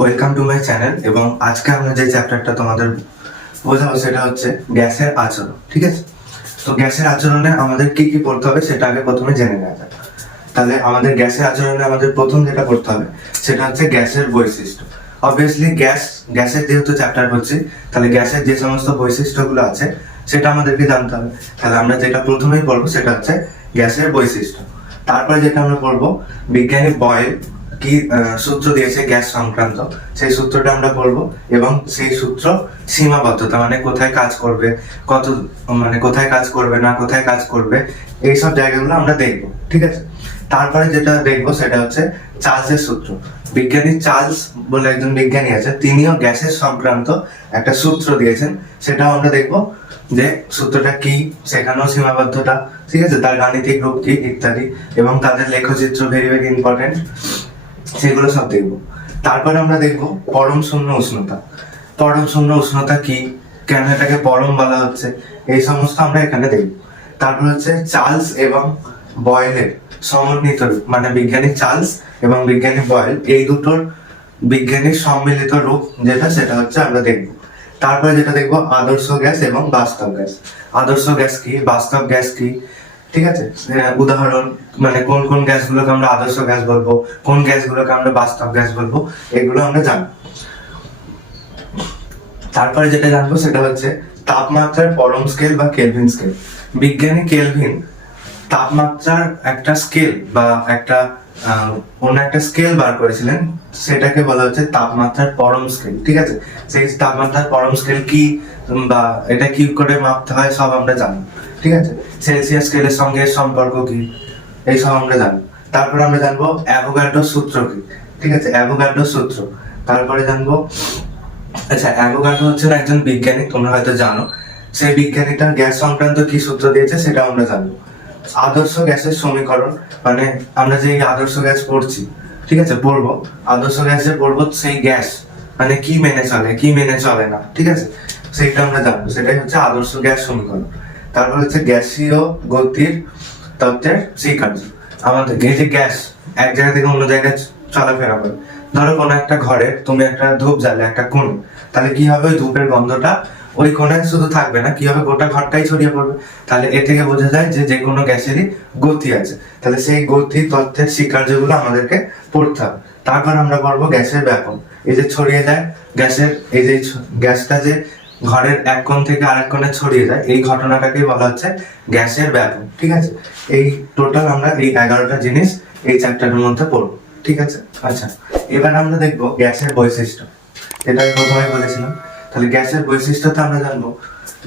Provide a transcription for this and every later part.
Welcome to my channel. এবং আজকে আমরা যে চ্যাপ্টারটা তোমাদের বোঝাবো সেটা হচ্ছে গ্যাসের আচরণ। ঠিক আছে, তো গ্যাসের আচরণে আমাদের কি কি পড়তে হবে সেটা আগে প্রথমে জেনে নেওয়া যাক। তাহলে আমাদের গ্যাসের আচরণে আমাদের প্রথম যেটা পড়তে হবে সেটা হচ্ছে গ্যাসের বৈশিষ্ট্য। অবভিয়াসলি গ্যাসের যেহেতু চ্যাপ্টার হচ্ছে, তাহলে গ্যাসের যে সমস্ত বৈশিষ্ট্যগুলো আছে সেটা আমাদেরকে জানতে হবে। তাহলে আমরা যেটা প্রথমেই পড়বো সেটা হচ্ছে গ্যাসের বৈশিষ্ট্য। তারপরে যেটা আমরা পড়বো, বিজ্ঞানী বয়েল কি সূত্র দিয়েছে গ্যাস সংক্রান্ত, সেই সূত্রটা আমরা পড়বো। এবং সেই সূত্র সীমাবদ্ধতা মানে কোথায় কাজ করবে, কত মানে কোথায় কাজ করবে না কোথায় কাজ করবে, এইসব জায়গাগুলো আমরা দেখবো। ঠিক আছে, তারপরে যেটা দেখবো সেটা হচ্ছে চার্লসের সূত্র। বিজ্ঞানী চার্লস বলে একজন বিজ্ঞানী আছে, তিনিও গ্যাসের সংক্রান্ত একটা সূত্র দিয়েছেন, সেটাও আমরা দেখবো যে সূত্রটা কি, সেখানেও সীমাবদ্ধতা, ঠিক আছে, তার গাণিতিক রূপ কি ইত্যাদি, এবং তাদের লেখচিত্র ভেরি ভেরি ইম্পর্টেন্ট, সেগুলো সব দেখবো। তারপরে আমরা দেখবো পরম শূন্য উষ্ণতা। পরম শূন্য উষ্ণতা কি, কেন এটাকে পরম বলা হচ্ছে, এই সমস্ত আমরা এখানে দেখবো। তারপর হচ্ছে চার্লস এবং বয়েলের সমন্বিত রূপ, মানে বিজ্ঞানী চার্লস এবং বিজ্ঞানী বয়েল এই দুটোর বিজ্ঞানীর সম্মিলিত রূপ যেটা, সেটা হচ্ছে আমরা দেখবো। তারপরে যেটা দেখবো আদর্শ গ্যাস এবং বাস্তব গ্যাস। আদর্শ গ্যাস কি, বাস্তব গ্যাস কি, ঠিক আছে, উদাহরণ মানে কোন কোন গ্যাসগুলোকে আমরা আদর্শ গ্যাস বলবো, কোন গ্যাসগুলোকে আমরা বাস্তব গ্যাস বলবো, এগুলো আমরা জানবো। তারপরে যেটা জানবো সেটা হচ্ছে তাপমাত্রার পরম স্কেল বা কেলভিন স্কেল। বিজ্ঞানী কেলভিন তাপমাত্রার একটা স্কেল বা একটা অন্য একটা স্কেল বার করেছিলেন, সেটাকে বলা হচ্ছে তাপমাত্রার পরম স্কেল। ঠিক আছে, সেই তাপমাত্রার পরম স্কেল কি বা এটা কি করে মাপতে হয় সব আমরা জানি। ঠিক আছে, সেলসিয়াস স্কেলের সঙ্গে সম্পর্ক কি, এই সব আমরা জানি। তারপর আমরা জানবো অ্যাভোগাড্রোর সূত্র কি। ঠিক আছে, অ্যাভোগাড্রোর সূত্র। তারপরে জানবো, আচ্ছা, অ্যাভোগাড্রো হচ্ছেন একজন বিজ্ঞানী, তোমরা হয়তো জানো। সেই বিজ্ঞানীটা গ্যাস সংক্রান্ত কি সূত্র দিয়েছে সেটা আমরা জানবো। আদর্শ গ্যাসের সমীকরণ, মানে আমরা যে আদর্শ গ্যাস পড়ছি, ঠিক আছে, পড়বো আদর্শ গ্যাসে পড়বো সেই গ্যাস মানে কি মেনে চলে কি মেনে চলে না, ঠিক আছে, সেইটা আমরা জানবো। সেটাই হচ্ছে আদর্শ গ্যাস সমীকরণ। তারপর হচ্ছে গ্যাসীয় গতির তত্ত্বের স্বীকার্য। আমাদের এই যে গ্যাস এক জায়গা থেকে অন্য জায়গায় চলাফেরা করে, ধরো কোনো একটা ঘরে তুমি একটা ধূপ জ্বালে একটা কোণে, তাহলে কি হবে, ওই ধূপের গন্ধটা ওই কোণায় শুধু থাকবে না, কি হবে, গোটা ঘরটাই ছড়িয়ে পড়বে। তাহলে এ থেকে বোঝা যায় যে যে কোনো গ্যাসেরই গতি আছে। তাহলে সেই গতি তত্ত্বের স্বীকার্যগুলো আমাদেরকে পড়তে হবে। তারপর আমরা পড়বো গ্যাসের ব্যাপন। এই যে ছড়িয়ে যায় গ্যাসের, এই যে গ্যাসটা যে ঘরের এক কোণ থেকে আরেক কোণে ছড়িয়ে যায়, এই ঘটনাটাকেই বলা হচ্ছে গ্যাসের ব্যাপন। ঠিক আছে, এই টোটাল আমরা এই 11টা জিনিস এই চ্যাপ্টারের মধ্যে পড়বো। ঠিক আছে, আচ্ছা, এবার আমরা দেখবো গ্যাসের বৈশিষ্ট্য। এটা আমি প্রথমে বলেছিলাম। তাহলে গ্যাসের বৈশিষ্ট্যতে আমরা জানবো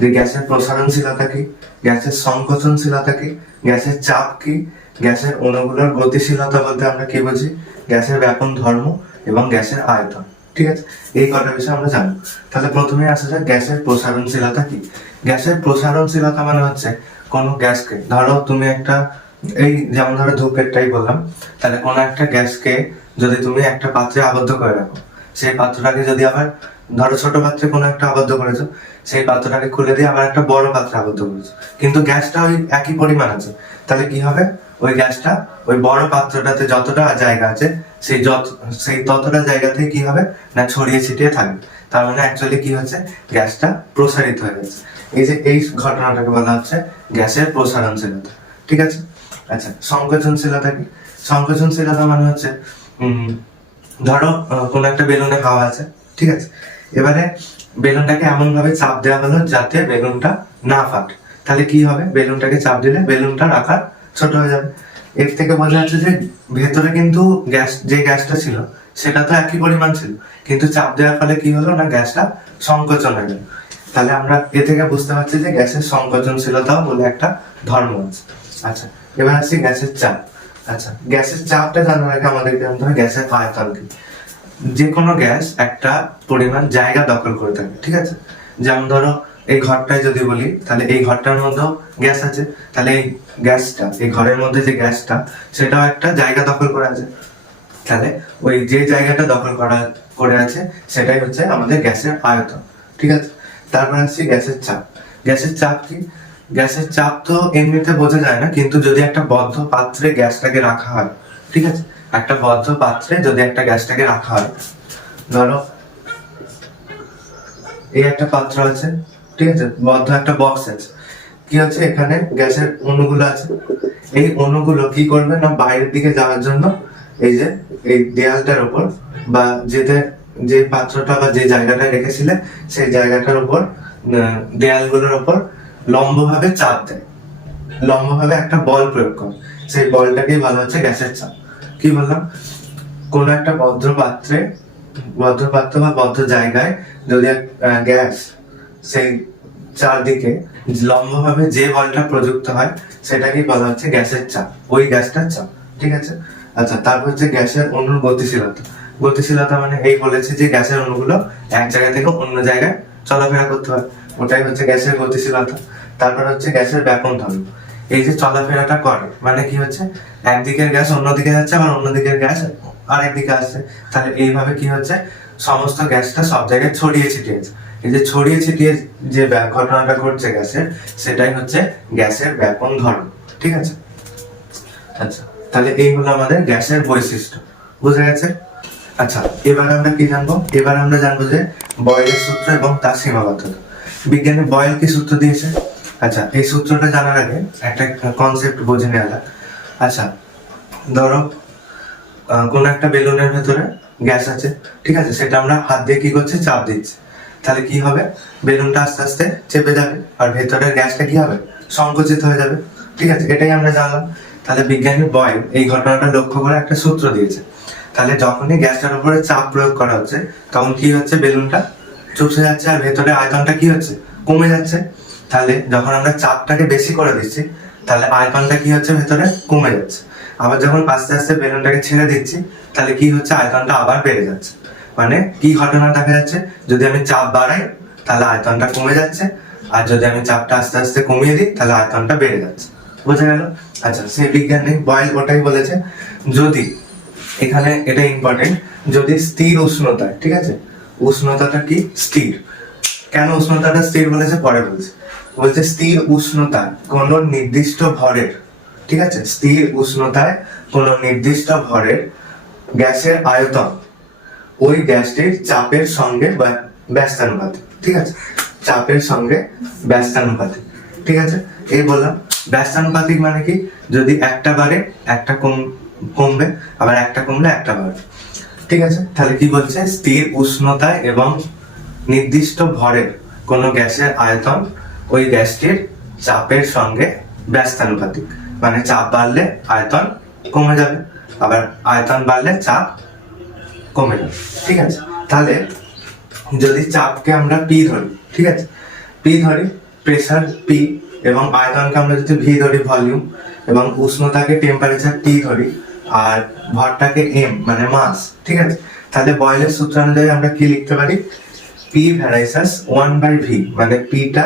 যে গ্যাসের প্রসারণশীলতা কি, গ্যাসের সংকোচনশীলতা কি, গ্যাসের চাপ কি, গ্যাসের অণুগুলোর গতিশীলতা বলতে আমরা কি বুঝি, গ্যাসের ব্যাপন ধর্ম এবং গ্যাসের আয়তন। ঠিক আছে, এই কটা বিষয় আমরা জানবো। তাহলে প্রথমে আসা যাক গ্যাসের প্রসারণশীলতা কি। গ্যাসের প্রসারণশীলতা মানে হচ্ছে কোনো গ্যাসকে, ধরো তুমি একটা, এই যেমন ধরো ধূপেরটাই বললাম, তাহলে কোনো একটা গ্যাসকে যদি তুমি একটা পাত্রে আবদ্ধ করে রাখো, সেই পাত্রটাকে যদি আবার ধরো ছোট পাত্রে কোনো একটা আবদ্ধ করেছো, সেই পাত্রটাকে খুলে দিয়ে আবার একটা বড় পাত্রে আবদ্ধ করেছো, কিন্তু গ্যাসটা ওই একই পরিমাণ আছে, তাহলে কি হবে, ওই গ্যাসটা ওই বড় পাত্রটাতে যতটা জায়গা আছে সেই ততটা জায়গাতে কি হবে না ছড়িয়ে ছিটিয়ে থাকবে। তার মানে অ্যাকচুয়ালি কি হচ্ছে, গ্যাসটা প্রসারিত হয়ে যাচ্ছে। এই যে এই ঘটনাটাকে বলা হচ্ছে গ্যাসের প্রসারণশীলতা। ঠিক আছে, আচ্ছা, সংকোচনশীলতা কি। সংকোচনশীলতা মানে হচ্ছে ধরো কোনো একটা বেলুনে হাওয়া আছে, ঠিক আছে, এবারে বেলুনটাকে এমন ভাবে চাপ দেওয়া হলো যাতে বেলুনটা না ফাটে, তাহলে কি হবে, বেলুনটাকে চাপ দিলে বেলুনটার আকার ছোট হয়ে যাবে। এর থেকে বোঝা যাচ্ছে যে ভেতরে কিন্তু যে গ্যাসটা ছিল সেটা তো একই পরিমাণ ছিল, কিন্তু চাপ দেওয়ার ফলে কি হলো না, গ্যাসটা সংকোচন হয়ে গেল। তাহলে আমরা এ থেকে বুঝতে পারছি যে গ্যাসের সংকোচনশীলতাও বলে একটা ধর্ম আছে। আচ্ছা, এবার আসছি গ্যাসের চাপ। আচ্ছা, গ্যাসের চাপটা জানার আগে আমাদের জানতে হবে গ্যাসের আয়তন কি। যে কোনো গ্যাস একটা পরিমাণ জায়গা দখল করে থাকে, ঠিক আছে, যেমন ধরো এই ঘরটায় যদি বলি, তাহলে এই ঘরটার মধ্যেও গ্যাস আছে, তাহলে এই গ্যাসটা, এই ঘরের মধ্যে যে গ্যাসটা, সেটাও একটা জায়গা দখল করে আছে। তাহলে ওই যে জায়গাটা দখল করে আছে সেটাই হচ্ছে আমাদের গ্যাসের আয়তন। ঠিক আছে, তারপর আসছি গ্যাসের চাপ। গ্যাসের চাপ কি, গ্যাসের চাপ তো এমনিতে বোঝা যায় না, কিন্তু যদি একটা বদ্ধ পাত্রে গ্যাসটাকে রাখা হয়, ঠিক আছে, একটা বদ্ধ পাত্রে যদি একটা গ্যাসটাকে রাখা হয়, ধরো এই একটা পাত্র আছে, ঠিক আছে, বদ্ধ একটা বক্স আছে, কি হচ্ছে এখানে গ্যাসের অণুগুলো আছে। এই অণুগুলো কি করবে না বাইরের দিকে যাওয়ার জন্য এই যে এই দেয়ালটার উপর বা যে পাত্রটা বা যে জায়গাটায় রেখেছিলে সেই জায়গাটার উপর দেয়ালগুলোর উপর লম্বভাবে চাপ দেয়, লম্বভাবে একটা বল প্রয়োগ করে, সেই বলটাকেই বলা হচ্ছে গ্যাসের চাপ। কি বললাম, কোন একটা বদ্ধ পাত্র বা বদ্ধ জায়গায় যদি গ্যাস সেই চারদিকে লম্বভাবে যে বলটা প্রযুক্ত হয় সেটাকেই বলা হচ্ছে গ্যাসের চাপ, ওই গ্যাসটার চাপ। ঠিক আছে, আচ্ছা, তারপর হচ্ছে গ্যাসের অণুর গতিশীলতা। গতিশীলতা মানে এই বলেছে যে গ্যাসের অণুগুলো এক জায়গা থেকে অন্য জায়গায় চলাফেরা করতে হয়, ওটাই হচ্ছে গ্যাসের গতিশীলতা। তারপর হচ্ছে গ্যাসের ব্যাপন ধর্ম। এই যে চলাফেরাটা করে মানে কি হচ্ছে একদিকের গ্যাস অন্যদিকে যাচ্ছে আবার অন্যদিকের গ্যাস আরেকদিকে আসছে, তাহলে এইভাবে কি হচ্ছে সমস্ত গ্যাসটা সব জায়গায় ছড়িয়ে ছিটিয়ে আছে। এই যে ছড়িয়ে ছিটিয়ে যে ঘটনাটা ঘটছে গ্যাসের, সেটাই হচ্ছে গ্যাসের ব্যাপন ধর্ম। ঠিক আছে, আচ্ছা, তাহলে এই হলো আমাদের গ্যাসের বৈশিষ্ট্য, বুঝা গেছে? আচ্ছা, এবার আমরা কি জানবো? এবার আমরা জানবো যে বয়েলের সূত্র এবং তার সীমাবদ্ধতা। বিজ্ঞানী বয়েল কি সূত্র দিয়েছে? আচ্ছা, এই সূত্রটা জানার আগে একটা কনসেপ্ট বুঝে নেওয়া যাক। আচ্ছা, ধরো কোন একটা বেলুনের ভেতরে গ্যাস আছে, ঠিক আছে, সেটা আমরা হাত দিয়ে কি করছি, চাপ দিচ্ছি, তাহলে কি হবে, বেলুনটা আস্তে আস্তে চেপে যাবে আর ভেতরের গ্যাসটা কি হবে, সংকুচিত হয়ে যাবে। ঠিক আছে, এটাই আমরা জানলাম। তাহলে বিজ্ঞানী বয়েল এই ঘটনাটা লক্ষ্য করে একটা সূত্র দিয়েছে। তাহলে যখনই গ্যাসটার উপরে চাপ প্রয়োগ করা হচ্ছে তখন কি হচ্ছে, বেলুনটা চুপসে যাচ্ছে আর ভেতরে আয়তনটা কি হচ্ছে, কমে যাচ্ছে। তাহলে যখন আমরা চাপটাকে বেশি করে দিচ্ছি তাহলে আয়তনটা কি হচ্ছে, ভেতরে কমে যাচ্ছে। আবার যখন আস্তে আস্তে বেলুনটাকে ছেড়ে দিচ্ছি তাহলে কি হচ্ছে, আয়তনটা আবার বেড়ে যাচ্ছে। মানে কি ঘটনা দেখা যাচ্ছে, যদি আমি চাপ বাড়াই তাহলে আয়তনটা কমে যাচ্ছে, আর যদি আমি চাপটা আস্তে আস্তে কমিয়ে দিই তাহলে আয়তনটা বেড়ে যাচ্ছে। বোঝা গেল? আচ্ছা, সেই বিজ্ঞানী বয়েল ওটাই বলেছে, যদি এখানে এটা ইম্পর্টেন্ট, যদি স্থির উষ্ণতায়, ঠিক আছে, উষ্ণতাটা কি স্থির, কেন উষ্ণতাটা স্থির বলেছে পরে বলছে স্থির উষ্ণতায় কোন নির্দিষ্ট ভরের, ঠিক আছে, স্থির উষ্ণতায় কোন নির্দিষ্ট ভরের গ্যাসের আয়তন ওই গ্যাসটির চাপের সঙ্গে ব্যস্তানুপাতিক। ঠিক আছে, চাপের সঙ্গে ব্যস্তানুপাতিক। ঠিক আছে, এই বললাম ব্যস্তানুপাতিক মানে কি, যদি একটা বাড়ে একটা কমবে, আবার একটা কমলে একটা বাড়বে। ঠিক আছে, তাহলে কি বলছে, স্থির উষ্ণতায় এবং নির্দিষ্ট ভরের কোন গ্যাসের আয়তন ওই গ্যাসটির চাপের সঙ্গে ব্যস্তানুপাতিক, মানে চাপ বাড়লে আয়তন কমে যাবে, আবার আয়তন বাড়লে চাপ কমে যাবে। ঠিক আছে, তাহলে যদি চাপকে আমরা পি ধরি, ঠিক আছে, পি ধরি, প্রেসার পি, এবং আয়তনকে আমরা যদি ভি ধরি ভলিউম, এবং উষ্ণতাকে টেম্পারেচার টি ধরি, আর ভরটাকে এম মানে মাস। ঠিক আছে, তাহলে বয়েলের সূত্র অনুযায়ী আমরা কি লিখতে পারি, পি ভ্যারাইসাস 1/v, মানে পিটা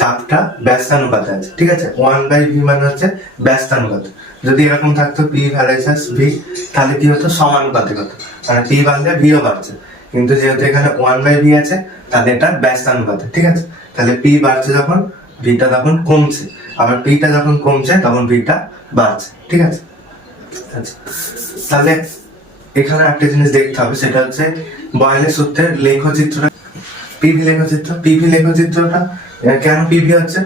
চাপটা ব্যস্তানুপাতে আছে। ঠিক আছে, 1/v মানে হচ্ছে ব্যস্তানুপাত। যদি এরকম থাকতো পি ভ্যারাইসাস ভি তাহলে কি হতো, সমানুপাতিক হতো, মানে পি বাড়লে ভিও বাড়ছে, কিন্তু যেহেতু এখানে 1/v আছে তাহলে এটা ব্যস্তানুপাতে। ঠিক আছে, তাহলে পি বাড়ছে যখন ভিটা তখন কমছে, আবার পিটা যখন কমছে তখন ভিটা বাড়ছে। ঠিক আছে, আচ্ছা, তাহলে এখানে একটা জিনিস দেখতে হবে, সেটা হচ্ছে বয়েলের সূত্রের লেখচিত্রটা, পিভি লেখচিত্র। পিভি লেখচিত্রটা কেন পিভি হচ্ছে,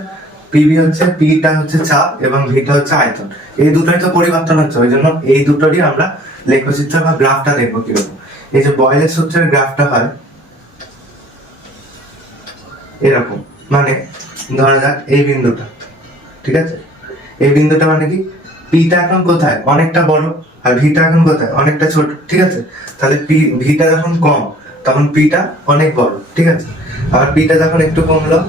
পিভি হচ্ছে পিটা হচ্ছে চাপ এবং ভিটা হচ্ছে আয়তন, এই দুটোই তো পরিবর্তন হচ্ছে, ওই জন্য এই দুটোরই আমরা লেখচিত্র বা গ্রাফটা দেখবো কিরকম। এই যে বয়েলের সূত্রের গ্রাফটা হয় এরকম, মানে ধরা যাক এই বিন্দুটা, ঠিক আছে, এই বিন্দুটা মানে কি, পিটা এখন কোথায়, অনেকটা বড়, আর ভিটা এখন কোথায়, অনেকটা ছোট। ঠিক আছে, তাহলে ভিটা যখন কম তখন পিটা অনেক বড়। ঠিক আছে, আবার পিটা যখন একটু কমলো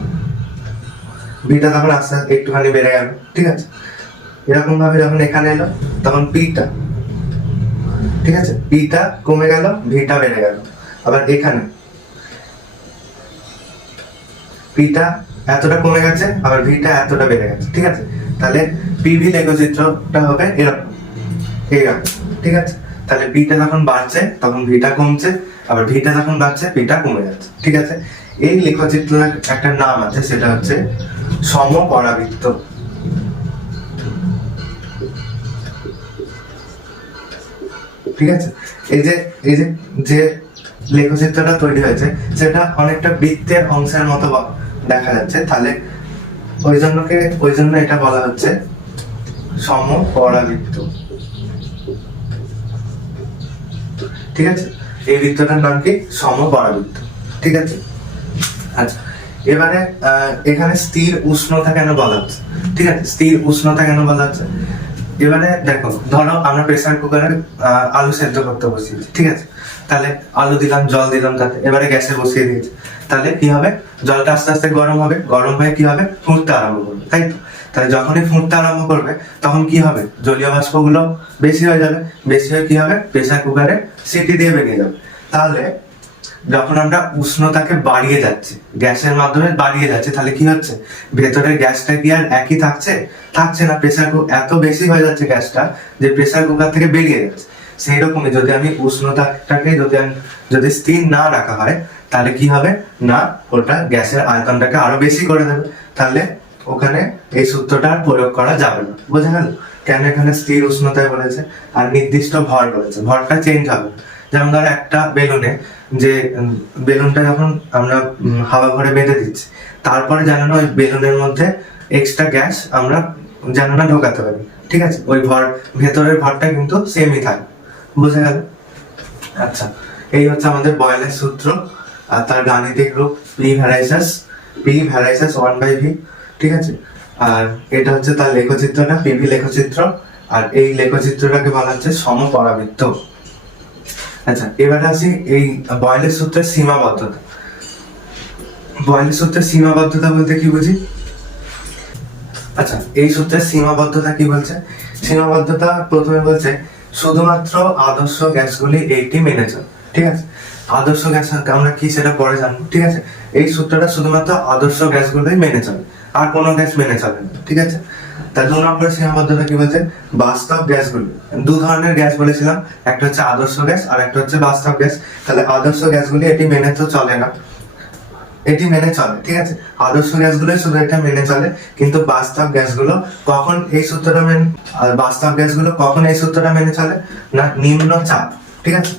ভিটা তখন আস্তে আস্তে একটুখানি বেড়ে গেল। ঠিক আছে, এরকম ভাবে যখন এখানে এলো তখন পিটা, ঠিক আছে, পিটা কমে গেল ভিটা বেড়ে গেল, আবার এখানে পিটা এতটা কমে গেছে আবার ভিটা এতটা বেড়ে গেছে। ঠিক আছে, তাহলে পিভি লেখচিত্রটা হবে এরকম, এইরকম। ঠিক আছে, তাহলে পিটা যখন বাড়ছে তখন ভিটা কমছে, আবার ভিটা যখন বাড়ছে পিটা কমে যাচ্ছে। ঠিক আছে, এই লেখচিত্রের একটা নাম আছে, সেটা হচ্ছে সমপরাবৃত্ত। ঠিক আছে, এই যে লেখচিত্রটা তৈরি হয়েছে সেটা অনেকটা বৃত্তের অংশের মতো দেখা যাচ্ছে, তাহলে ওই জন্য এটা বলা হচ্ছে সমপরাবৃত্ত। ঠিক আছে, এই বৃত্তটার নাম কি? সমপরাবৃত্ত। ঠিক আছে, আচ্ছা এবারে এখানে স্থির উষ্ণতা কেন বলা হচ্ছে? ঠিক আছে, স্থির উষ্ণতা কেন বলা হচ্ছে? এবারে দেখো, ধরো আমরা প্রেসার কুকারে আলু সেদ্ধ করতে বসিয়েছি, ঠিক আছে, তাহলে আলু দিলাম, জল দিলাম, তাতে এবারে গ্যাসে বসিয়ে দিয়েছি, তাহলে কি হবে? জলটা আস্তে আস্তে গরম হবে, গরম হয়ে কি হবে? ফুটতে আরম্ভ করবে, তাই তো? তাহলে যখনই ফুটতে আরম্ভ করবে তখন কি হবে? জলীয় বাষ্পগুলো বেশি হয়ে যাবে, বেশি হয়ে কি হবে? প্রেসার কুকারে সিটি দিয়ে বেরিয়ে যাবে। তাহলে যখন আমরা উষ্ণতাকে বাড়িয়ে যাচ্ছি, গ্যাসের মাধ্যমে বাড়িয়ে যাচ্ছে, তাহলে কি হচ্ছে? ভেতরের গ্যাসটা কি আর একই থাকছে? থাকছে না। প্রেসার এত বেশি হয়ে যাচ্ছে গ্যাসটা যে প্রেসার কুকার থেকে বেরিয়ে যাচ্ছে। সেই রকমই যদি আমি উষ্ণতাটাকে যদি স্থির না রাখা হয়, তাহলে কি হবে? না, ওটা গ্যাসের আয়তনটাকে আরো বেশি করে দেবে। তাহলে ওখানে এই সূত্রটা প্রয়োগ করা যাবে না। বোঝা গেল কেন এখানে স্থির উষ্ণতায় বলেছে আর নির্দিষ্ট ভর বলেছে? ভরটা চেঞ্জ হবে। যেমন ধরো একটা বেলুনে, যে বেলুনটা যখন আমরা হাওয়া ভরে বেঁধে দিচ্ছি, তারপরে জানো না ওই বেলুনের মধ্যে এক্সট্রা গ্যাস আমরা জানো না ঢোকাতে পারি, ঠিক আছে, ওই ভেতরের ভরটা কিন্তু সেমই থাকে। বুঝে গেল? আচ্ছা, এই হচ্ছে আমাদের বয়েলের সূত্র আর তার গাণিতিক রূপ পি ভ্যারাইসাস 1/v। ঠিক আছে, আর এটা হচ্ছে তার লেখচিত্রটা, পিভি লেখচিত্র, আর এই লেখচিত্রটাকে বলা হচ্ছে সমপরাবৃত্ত। আচ্ছা, এবারে আসি এই বয়েলের সূত্রের সীমাবদ্ধতা। বয়েলের সূত্রের সীমাবদ্ধতা বলতে কি বুঝি? আচ্ছা, এই সূত্রের সীমাবদ্ধতা কি বলছে? সীমাবদ্ধতা প্রথমে বলছে শুধুমাত্র আদর্শ গ্যাসগুলি এইটি মেনে চলে। ঠিক আছে, আদর্শ গ্যাস আমরা কি সেটা পরে জানবো। ঠিক আছে, এই সূত্রটা শুধুমাত্র আদর্শ গ্যাসগুলোই মেনে চলে, আর কোনো গ্যাস মেনে চলে না। ঠিক আছে, তার 2 নম্বরের সীমাবদ্ধতা কি বলছে? বাস্তব গ্যাসগুলি, 2 ধরনের গ্যাস বলেছিলাম, একটা হচ্ছে আদর্শ গ্যাস আর একটা হচ্ছে বাস্তব গ্যাস। তাহলে আদর্শ গ্যাসগুলি এটি মেনে তো চলে না, এটি মেনে চলে। ঠিক আছে, আদর্শ গ্যাসগুলো শুধু এটা মেনে চলে, কিন্তু বাস্তব গ্যাসগুলো কখন এই সূত্রটা মেনে চলে? না, নিম্ন চাপ। ঠিক আছে,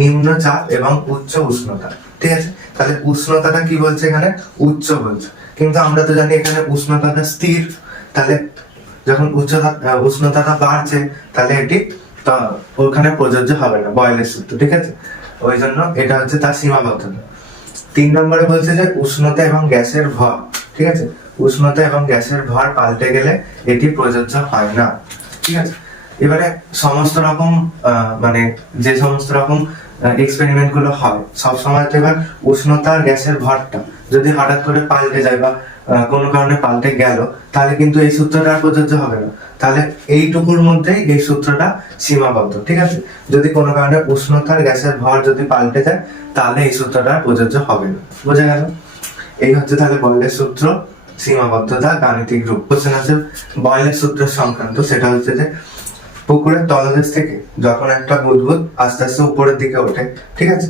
নিম্ন চাপ এবং উচ্চ উষ্ণতা। ঠিক আছে, তাহলে উষ্ণতাটা কি বলছে এখানে? উচ্চ বলছে, কিন্তু আমরা তো জানি এখানে উষ্ণতাটা স্থির। তাহলে যখন উষ্ণতাটা বাড়ছে, তাহলে এটি ওখানে প্রযোজ্য হবে না বয়েলের সূত্র। ঠিক আছে, ওই জন্য এটা হচ্ছে তার সীমাবদ্ধতা। 3 নম্বরে বলছে যে উষ্ণতা এবং গ্যাসের ভর। ঠিক আছে, উষ্ণতা এবং গ্যাসের ভর পাল্টে গেলে এটি প্রযোজ্য হয় না। ঠিক আছে, এবারে সমস্ত রকম যে সমস্ত রকম এক্সপেরিমেন্ট গুলো হয়, সবসময় তো এবার উষ্ণতা আর গ্যাসের ভরটা যদি হঠাৎ করে পাল্টে যায় বা কোনো কারণে পাল্টে গেল, তাহলে কিন্তু এই সূত্রটা আর প্রযোজ্য হবে না। তাহলে এইটুকুর মধ্যেই এই সূত্রটা সীমাবদ্ধ। ঠিক আছে, যদি কোনো কারণে উষ্ণতা আর গ্যাসের ভর যদি পাল্টে যায়, তাহলে এই সূত্রটা আর প্রযোজ্য হবে না। বোঝা গেল? এই হচ্ছে তাহলে বয়েলের সূত্র, সীমাবদ্ধতা, গাণিতিক রূপ। কোশ্চেন আছে বয়েলের সূত্রের সংক্রান্ত, সেটা হচ্ছে যে পুকুরের তলদেশ থেকে যখন একটা বুদবুদ আস্তে আস্তে উপরের দিকে ওঠে, ঠিক আছে,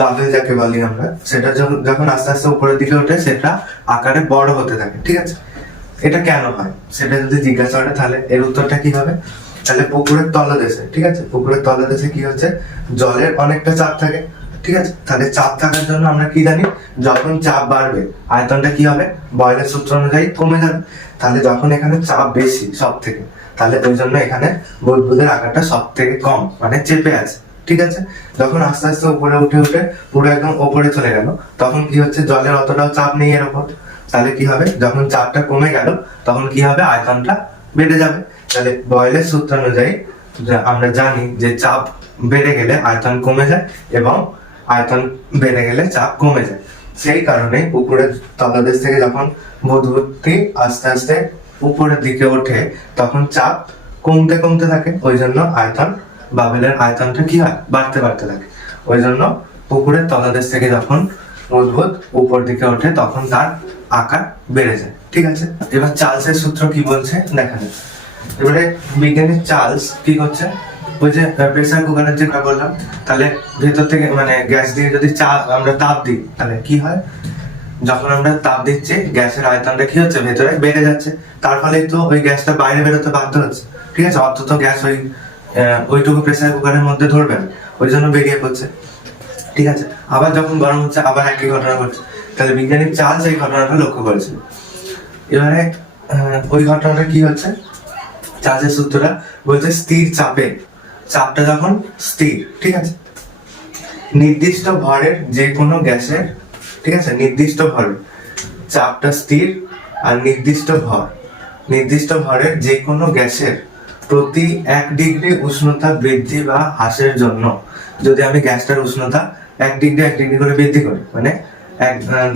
বাবেল যাকে বলি আমরা, সেটা যখন আস্তে আস্তে উপরের দিকে ওঠে, সেটা আকারে বড় হতে থাকে। ঠিক আছে, এটা কেন হয় সেটা যদি জিজ্ঞাসা করে, তাহলে এর উত্তরটা কি হবে? তাহলে পুকুরের তলদেশে, ঠিক আছে, পুকুরের তলদেশে কি হচ্ছে? জলের অনেকটা চাপ থাকে। ঠিক আছে, তাহলে চাপ থাকার জন্য আমরা কি জানি? যখন চাপ বাড়বে আয়তনটা কি হবে? বয়েলের সূত্র অনুযায়ী কমে যাবে। তাহলে যখন এখানে চাপ বেশি সব থেকে, তাহলে ওই জন্য এখানে বুদবুদের আকারটা সব থেকে কম, মানে চেপে আছে। ঠিক আছে, যখন আস্তে আস্তে উপরে উঠে পুরো একদম উপরে চলে গেল, তখন কি হচ্ছে? জলের অতটাও চাপ নেই এর উপর। তাহলে কি হবে? যখন চাপটা কমে গেল, তখন কি হবে? আয়তনটা বেড়ে যাবে। তাহলে বয়েলের সূত্র অনুযায়ী আমরা জানি যে চাপ বেড়ে গেলে আয়তন কমে যায় এবং আয়তন বেড়ে গেলে চাপ কমে যায়। সেই কারণে পুকুরের তলদেশ থেকে যখন বুদবুদটি আস্তে আস্তে উপরের দিকে ওঠে, তখন চাপ কমতে কমতে থাকে। ওই জন্য বাবেলের আয়তনটা কি হয়? বাড়তে থাকে। ওই জন্য পুকুরের তলদেশ থেকে যখন বুদবুদ উপর দিকে ওঠে, তখন তার আকার বেড়ে যায়। ঠিক আছে, এবার চার্লসের সূত্র কি বলছে দেখা যাক। এবারে বিজ্ঞানী চার্লস কি করছে? ওই যে প্রেসার কুকারের যে কথা বললাম, তাহলে ভেতর থেকে গ্যাস দিয়ে যদি আমরা তাপ দিই, তাহলে কি হয়? যখন আমরা তাপ দিচ্ছি, গ্যাসের আয়তনটা কি হচ্ছে? ভেতরে বেড়ে যাচ্ছে। তার ফলে তো ওই গ্যাসটা বাইরে বেরোতে বাধ্য হচ্ছে। ঠিক আছে, অন্তত গ্যাস ওইটুকু প্রেসার কুকারের মধ্যে ধরবে না, ওই জন্য বেরিয়ে পড়ছে। ঠিক আছে, আবার যখন গরম হচ্ছে আবার একই ঘটনা ঘটছে। তাহলে বিজ্ঞানী চার্লস এই ঘটনাটা লক্ষ্য করেছিল। এবারে ওই ঘটনাটা কি হচ্ছে, চার্লসের সূত্রটা বলছে স্থির চাপে, চাপটা যখন স্থির, ঠিক আছে, নির্দিষ্ট ভরের যে কোনো গ্যাসের, ঠিক আছে, নির্দিষ্ট ভরের চাপটা স্থির, আর নির্দিষ্ট ভরের যে কোনো গ্যাসের প্রতি 1 ডিগ্রি উষ্ণতা বৃদ্ধি বা হ্রাসের জন্য যদি আমি গ্যাসটার উষ্ণতা 1 ডিগ্রি করে বৃদ্ধি করি, মানে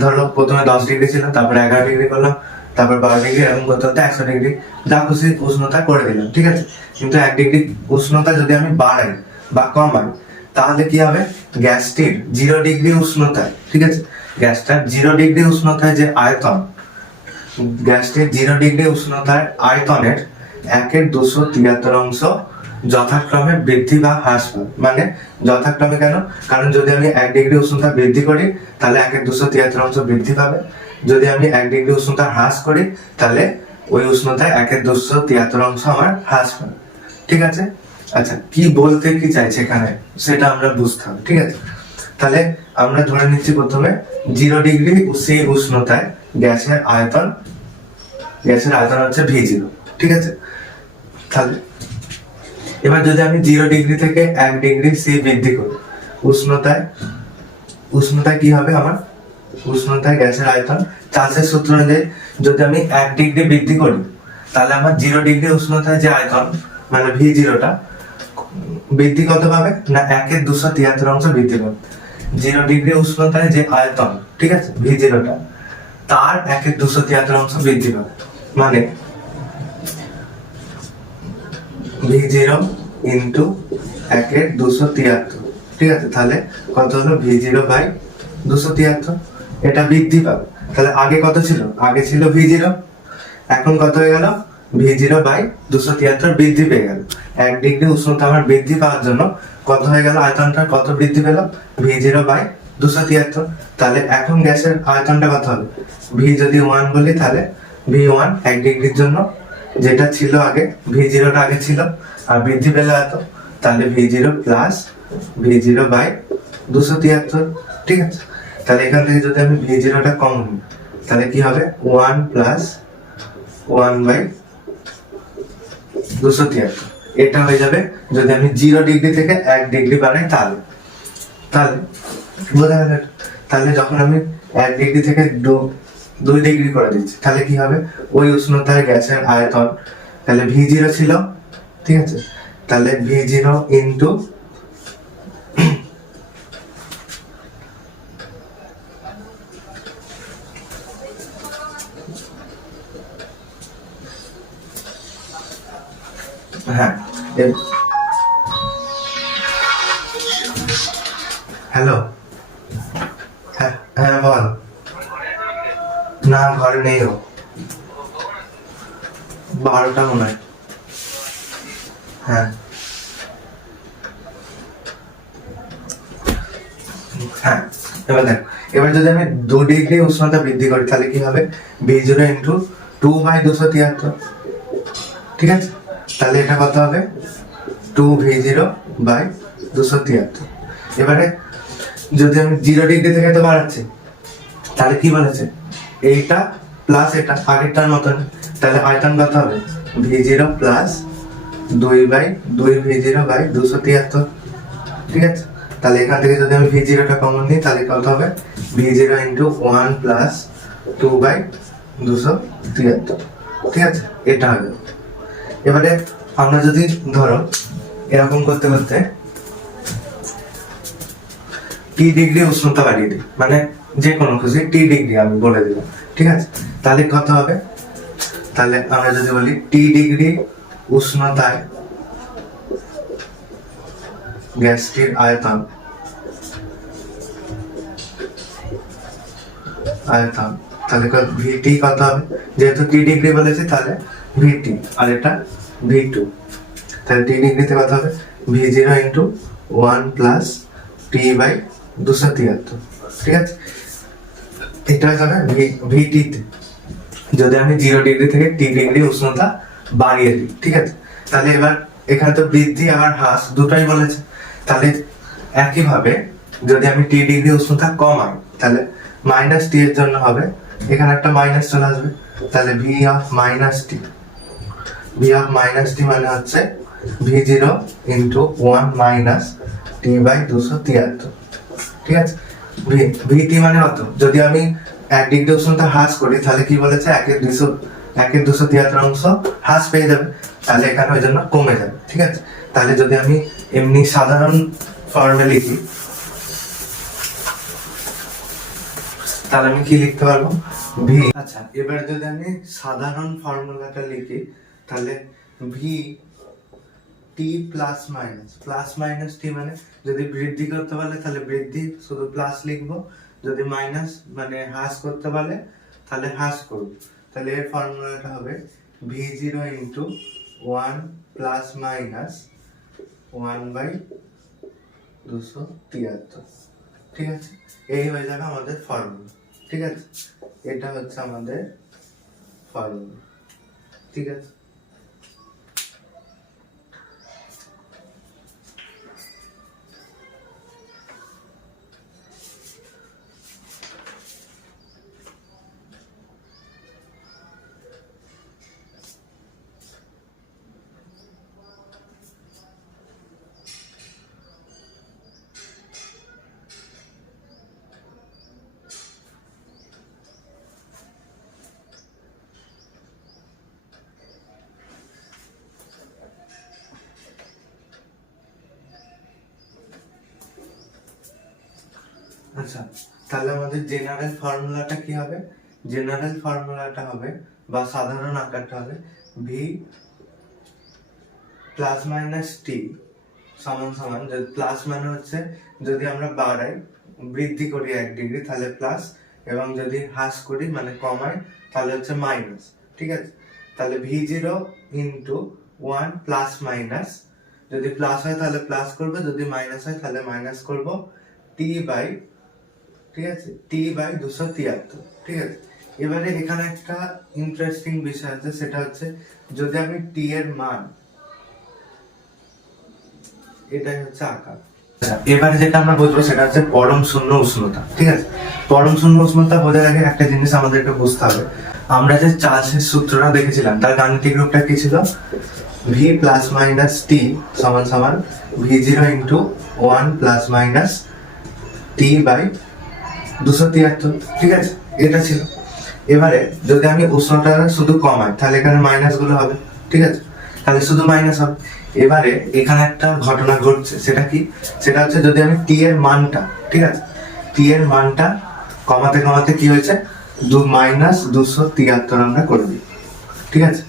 ধরো প্রথমে 10 ডিগ্রি ছিল, তারপরে 11 ডিগ্রি করলাম, তারপর 12 ডিগ্রি, এরকম করতে করতে 100 ডিগ্রি যা খুশি উষ্ণতা করে দিলাম, ঠিক আছে। কিন্তু 1 ডিগ্রি উষ্ণতা যদি আমি বাড়াই বা কমাই, তাহলে কি হবে, গ্যাসটির 0 ডিগ্রি উষ্ণতায়, ঠিক আছে, গ্যাসটার 0 ডিগ্রি উষ্ণতায় যে আয়তন, গ্যাসটির 0 ডিগ্রি উষ্ণতার আয়তনের 1/273 অংশ যথাক্রমে বৃদ্ধি বা হ্রাস পাবে। মানে যথাক্রমে কেন, কারণ যদি আমি 1 ডিগ্রি উষ্ণতা বৃদ্ধি করি তাহলে 1/273 অংশ বৃদ্ধি পাবে, যদি আমি 1 ডিগ্রি উষ্ণতা হ্রাস করি তাহলে ওই উষ্ণতায় 1/273 অংশ আমার হ্রাস পাবে, ঠিক আছে। আচ্ছা, কি বলতে কি চাইছে এখানে সেটা আমরা বুঝতে হবে, ঠিক আছে। তাহলে আমরা ধরে নিচ্ছি প্রথমে 0 ডিগ্রি সেই উষ্ণতায় গ্যাসের আয়তন হচ্ছে V0, ঠিক আছে। তাহলে এবার যদি আমি 0 ডিগ্রি থেকে 1 ডিগ্রি সি বৃদ্ধি করি, উষ্ণতায় কি হবে আমার, উষ্ণতায় গ্যাসের আয়তন চার্লসের সূত্র অনুযায়ী যদি আমি 1 ডিগ্রি বৃদ্ধি করি তাহলে আমার 0 ডিগ্রি উষ্ণতায় যে আয়তন মানে V0টা বৃদ্ধি কত পাবে না, 1/273 অংশ বৃদ্ধি পাবে। 0 ডিগ্রি উষ্ণতায় যে আয়তন, ঠিক আছে, V0টা তার 1/273 অংশ বৃদ্ধি পাবে, মানে V0 ইন্টু 1/273, ঠিক আছে। তাহলে কত হলো, V0/273, এটা বৃদ্ধি পাবে। তাহলে আগে কত ছিল, আগে ছিল V0, এখন কত হয়ে গেল, V0/273 বৃদ্ধি পেয়ে গেল। 1 ডিগ্রি উষ্ণতা আমার বৃদ্ধি পাওয়ার জন্য কত হয়ে গেল, আয়তনটা কত বৃদ্ধি পেল, V0/273। তাহলে এখন গ্যাসের আয়তনটা কত হবে, V যদি 1 বলি তাহলে V1 1 ডিগ্রির জন্য যেটা ছিল আগে, V0টা আগে ছিল আর বৃদ্ধি পেল এত, তাহলে V0 প্লাস V0/273, ঠিক আছে। তাহলে এখান থেকে যদি আমি V0টা কমন নিই তাহলে কি হবে, 1 প্লাস 1/273, এটা হয়ে যাবে যদি আমি 0 ডিগ্রি থেকে 1 ডিগ্রি বাড়াই তাহলে বোঝা গেল। তাহলে যখন আমি 1 ডিগ্রি থেকে 2 ডিগ্রি করে দিচ্ছি তাহলে কি হবে, ওই উষ্ণতায় গ্যাসের আয়তন তাহলে V0 ছিল, ঠিক আছে, তাহলে V0 ইন্টু হ্যাঁ, হ্যালো, হ্যাঁ হ্যাঁ বল, না ঘরে নেই, ও 12টা মনে হয়, হ্যাঁ হ্যাঁ। এবার যদি আমি 2 ডিগ্রি উষ্ণতা বৃদ্ধি করি তাহলে কি হবে, V0 ইন্টু 2/273, ঠিক আছে। তাহলে এটা কত হবে, 2V0/273। এবারে যদি আমি 0 ডিগ্রি থেকে তো বাড়াচ্ছি তাহলে কি বলেছে, এইটা প্লাস এটা আগেরটার মতন, তাহলে আয়তন কত হবে, V0 প্লাস 2/2V0/273, ঠিক আছে। তাহলে এখান থেকে যদি আমি V0টা কমন নিই তাহলে কত হবে, V0 ইন্টু 1 প্লাস 2/273, ঠিক আছে, এটা হবে। এবারে আমরা যদি ধরো এরকম করতে করতে T ডিগ্রি উষ্ণতা বাড়িয়ে দিই, মানে যে কোনো খুশি T ডিগ্রি আমি বলে দিলাম, ঠিক আছে। তাহলে কত হবে, তাহলে আমরা যদি বলি T ডিগ্রি উষ্ণতায় গ্যাসটির আয়তন তাহলে VT কত হবে, যেহেতু T ডিগ্রি বলেছে তাহলে VT, আর এটা V2, তাহলে T ডিগ্রিতে কত হবে, V0 ইন্টু 1 প্লাস T/273, ঠিক আছে। এটা হবে VT তে যদি আমি 0 ডিগ্রি থেকে T ডিগ্রি উষ্ণতা বাড়িয়ে দিই, ঠিক আছে। তাহলে এবার এখানে তো বৃদ্ধি আর হ্রাস দুটাই বলেছে, তাহলে একইভাবে যদি আমি টি ডিগ্রি উষ্ণতা কমাই তাহলে মাইনাস টি এর জন্য হবে এখানে একটা মাইনাস চলে আসবে, তাহলে V of minus T, V of minus T মানে হচ্ছে V zero into one minus T by 273। ঠিক আছে, ভি টি মানে কত, যদি আমি 1 ডিগ্রি উষ্ণতা হ্রাস করি তাহলে কি বলেছে 1/273 অংশ হ্রাস পেয়ে যাবে, তাহলে এখানে ওই জন্য কমে যাবে। ঠিক আছে, তাহলে যদি আমি এমনি সাধারণ ফর্মে লিখি তাহলে আমি কি লিখতে পারবো ভি। আচ্ছা, এবার যদি আমি সাধারণ ফর্মুলাটা লিখি তাহলে V T plus minus T মানে যদি বৃদ্ধি করতে পারলে তাহলে বৃদ্ধি শুধু প্লাস লিখবো, যদি মাইনাস মানে হ্রাস করতে পারলে তাহলে হ্রাস করবো। তাহলে এর ফর্মুলাটা হবে V zero into one plus minus 1/273। ঠিক আছে, এই হয়ে যাবে আমাদের ফর্মুলা। ঠিক আছে, এটা হচ্ছে আমাদের ফর্মুলা। ঠিক আছে, আচ্ছা, তাহলে আমাদের জেনারেল ফর্মুলাটা কি হবে, জেনারেল ফর্মুলাটা হবে বা সাধারণ আকারটা হবে ভি প্লাস মাইনাস টি সমান সমান, প্লাস মানে হচ্ছে যদি আমরা বাড়াই বৃদ্ধি করি 1 ডিগ্রি তাহলে প্লাস, এবং যদি হ্রাস করি মানে কমাই তাহলে হচ্ছে মাইনাস। ঠিক আছে, তাহলে V zero into one plus minus, যদি প্লাস হয় তাহলে প্লাস করবো, যদি মাইনাস হয় তাহলে মাইনাস করবো, টি বাই, ঠিক আছে, টি বাই 273। ঠিক আছে, এবারে এখানে একটা ইন্টারেস্টিং বিষয় আছে, সেটা হচ্ছে যদি আমি টি এর মান, এটাই হচ্ছে আকার। এবারে যেটা আমরা বুঝবো সেটা হচ্ছে পরম শূন্য উষ্ণতা। ঠিক আছে, পরম শূন্য উষ্ণতা বোঝার আগে একটা জিনিস আমাদেরকে বুঝতে হবে, আমরা যে চার্লসের সূত্রটা দেখেছিলাম তার গাণিতিক রূপটা কি ছিল, ভি প্লাস মাইনাস টি সমান সমান V zero into one plus minus T by 273। ঠিক আছে, এটা ছিল। এবারে যদি আমি উষ্ণতাটা শুধু কমাই তাহলে এখানে মাইনাস গুলো হবে। ঠিক আছে, তাহলে শুধু মাইনাস হবে। এবারে এখানে একটা ঘটনা ঘটছে, সেটা কি, সেটা হচ্ছে যদি আমি টি এর মানটা, ঠিক আছে, টি এর মানটা কমাতে কমাতে কি হয়েছে মাইনাস 273 আমরা করে দিই। ঠিক আছে,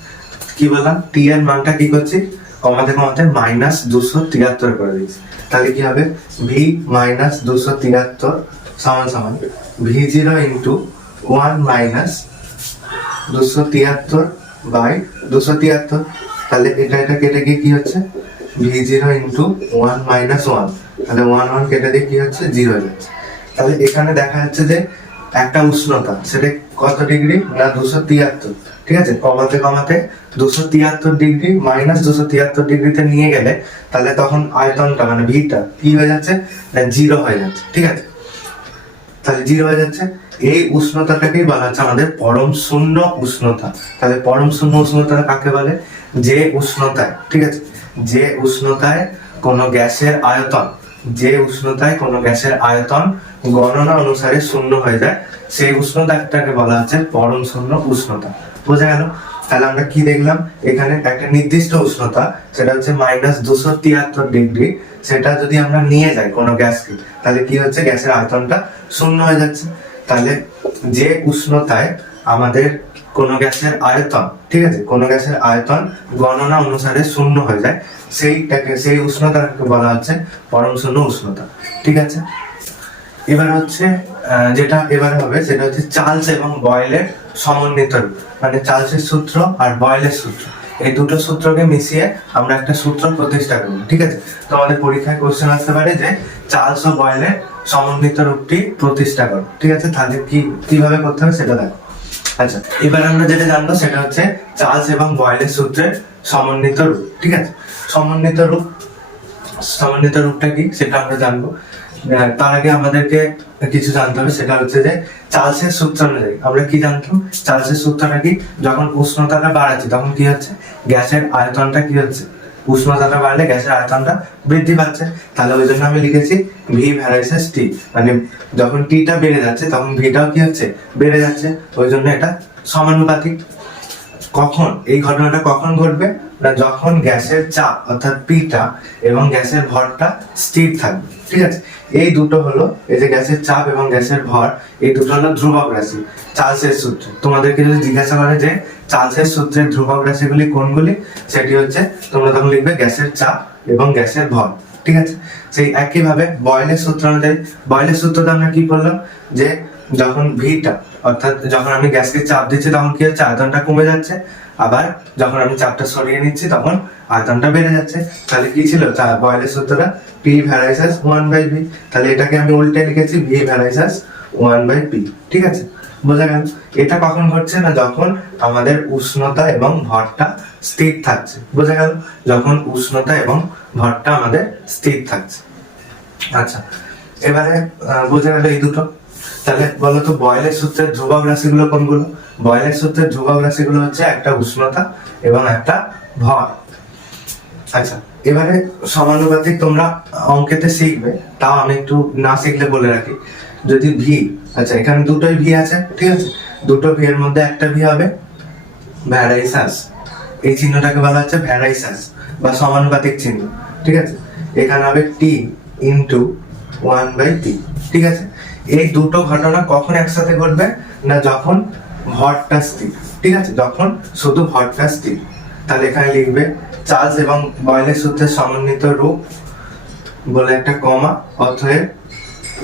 কি বললাম, টি এর মানটা কি করছি কমাতে কমাতে মাইনাস 273 করে দিচ্ছি, তাহলে কি হবে ভি মাইনাস 273 সমান সমান V zero into one minus 273 by 273। তাহলে এটা কেটে গিয়ে কি হচ্ছে V zero into one minus one, তাহলে ওয়ান কেটে দিয়ে কি হচ্ছে জিরো হয়ে যাচ্ছে। তাহলে এখানে দেখা যাচ্ছে যে একটা উষ্ণতা সেটা কত ডিগ্রি না 273। ঠিক আছে, কমাতে কমাতে 273 ডিগ্রি মাইনাস 273 ডিগ্রিতে নিয়ে গেলে তাহলে তখন আয়তনটা মানে ভিটা কি হয়ে যাচ্ছে, জিরো হয়ে যাচ্ছে। ঠিক আছে, তাহলে জিরো হয়ে যাচ্ছে। এই উষ্ণতাটাকেই বলা হচ্ছে আমাদের পরম শূন্য উষ্ণতা। তাহলে পরম শূন্য উষ্ণতা কাকে বলে, যে উষ্ণতায়, ঠিক আছে, যে উষ্ণতায় কোনো গ্যাসের আয়তন, যে উষ্ণতায় কোনো গ্যাসের আয়তন গণনা অনুসারে শূন্য হয়ে যায়, সেই উষ্ণতাটাকে বলা হচ্ছে পরম শূন্য উষ্ণতা। বোঝা গেল? তাহলে আমরা কি দেখলাম, এখানে একটা নির্দিষ্ট উষ্ণতা সেটা হচ্ছে মাইনাস 273 ডিগ্রি, সেটা যদি আমরা নিয়ে যাই কোনো গ্যাসকে তাহলে কি হচ্ছে গ্যাসের আয়তনটা শূন্য হয়ে যাচ্ছে। তাহলে যে উষ্ণতায় আমাদের কোনো গ্যাসের আয়তন, ঠিক আছে, কোনো গ্যাসের আয়তন গণনা অনুসারে শূন্য হয়ে যায়, সেই উষ্ণতাকে বলা হচ্ছে পরম শূন্য উষ্ণতা। ঠিক আছে, এবার হচ্ছে যেটা এবার হবে সেটা হচ্ছে চার্লস এবং বয়েলের সমন্বিত রূপ, মানে চার্লসের সূত্র আর বয়েলের সূত্র, এই দুটো সূত্রকে মিশিয়ে আমরা একটা সূত্র প্রতিষ্ঠা করব। ঠিক আছে, তো আমাদের পরীক্ষায় কোশ্চেন আসতে পারে যে চার্লস ও বয়েলের সমন্বিত রূপটি প্রতিষ্ঠা করো। ঠিক আছে, তাহলে কিভাবে করতে হবে সেটা দেখো। আচ্ছা, এবার আমরা যেটা জানবো সেটা হচ্ছে চার্লস এবং বয়েলের সূত্রের সমন্বিত রূপ। ঠিক আছে, সমন্বিত রূপটা কি সেটা আমরা জানবো। তার আগে আমাদেরকে কিছু জানতে হবে, সেটা হচ্ছে যে চার্লসের সূত্র অনুযায়ী আমরা কি জানতাম, চার্লসের সূত্রটা কি, যখন উষ্ণতাটা বাড়াচ্ছি তখন কি হচ্ছে, গ্যাসের আয়তনটা কি হচ্ছে, উষ্ণতাটা বাড়লে গ্যাসের আয়তনটা বৃদ্ধি পাচ্ছে। তাহলে ওই জন্য আমি লিখেছি ভি ভ্যারাইসাস টি, মানে যখন টিটা বেড়ে যাচ্ছে তখন ভিটাও কি হচ্ছে, বেড়ে যাচ্ছে, ওই জন্য এটা সমানুপাতিক। কখন এই ঘটনাটা কখন ঘটবে না, যখন গ্যাসের চাপ অর্থাৎ পিটা এবং গ্যাসের ভরটা স্থির থাকবে। ঠিক আছে, এই দুটো হলো, এই যে গ্যাসের চাপ এবং গ্যাসের ভর, এই দুটো হলো ধ্রুবক রাশি চার্লসের সূত্রে। তোমাদেরকে যদি জিজ্ঞাসা করে যে চার্লসের সূত্রের ধ্রুবক রাশিগুলি কোনগুলি, সেটি হচ্ছে তোমরা তখন লিখবে গ্যাসের চাপ এবং গ্যাসের ভর। ঠিক আছে, সেই একইভাবে বয়েলের সূত্র অনুযায়ী, বয়েলের সূত্রটা আমরা কি করলাম, যে যখন ভিটা অর্থাৎ যখন আমি গ্যাসকে চাপ দিচ্ছি তখন কি হচ্ছে, আয়তনটা কমে যাচ্ছে, আবার যখন আমি চাপটা সরিয়ে নিচ্ছি তখন আয়তনটা বেড়ে যাচ্ছে। তাহলে কি ছিল বয়েলের সূত্রটা, পি ভ্যারাইসাস 1/v। তাহলে এটাকে আমি উল্টে লিখেছি ভি ভ্যারাইসাস 1/p। ঠিক আছে, বোঝা গেল? এটা কখন ঘটছে না, যখন আমাদের উষ্ণতা এবং ভরটা স্থির থাকছে। বোঝা গেল? যখন উষ্ণতা এবং ভরটা আমাদের স্থির থাকছে। আচ্ছা, এবারে বোঝা গেল এই দুটো। তাহলে বলতো বয়েলের সূত্রের ধ্রুবক রাশিগুলো কোনগুলো? বয়েলের সূত্রের ধ্রুবক রাশিগুলো হচ্ছে একটা উষ্ণতা এবং একটা ভর। আচ্ছা, এবারে সমানুপাতিক তোমরা অঙ্কেতে শিখবে, তাও আমি একটু না শিখলে বলে রাখি। যদি ভি, আচ্ছা এখানে দুটোই ভি আছে, ঠিক আছে, দুটো ভি এর মধ্যে একটা ভি হবে ভ্যারাইসাস, এই চিহ্নটাকে বলা হচ্ছে ভ্যারাইসাস বা সমানুপাতিক চিহ্ন। ঠিক আছে, এখানে হবে টি ইন্টু 1/p। ঠিক আছে, এই দুটো ঘটনা কখন একসাথে ঘটবে না, যখন ভরটা স্থির। ঠিক আছে, যখন শুধু ভরটা স্থির। তাহলে এখানে লিখবে চার্লস এবং বয়েলের সূত্রের সমন্বিত রূপ বলে একটা কমা, অতএব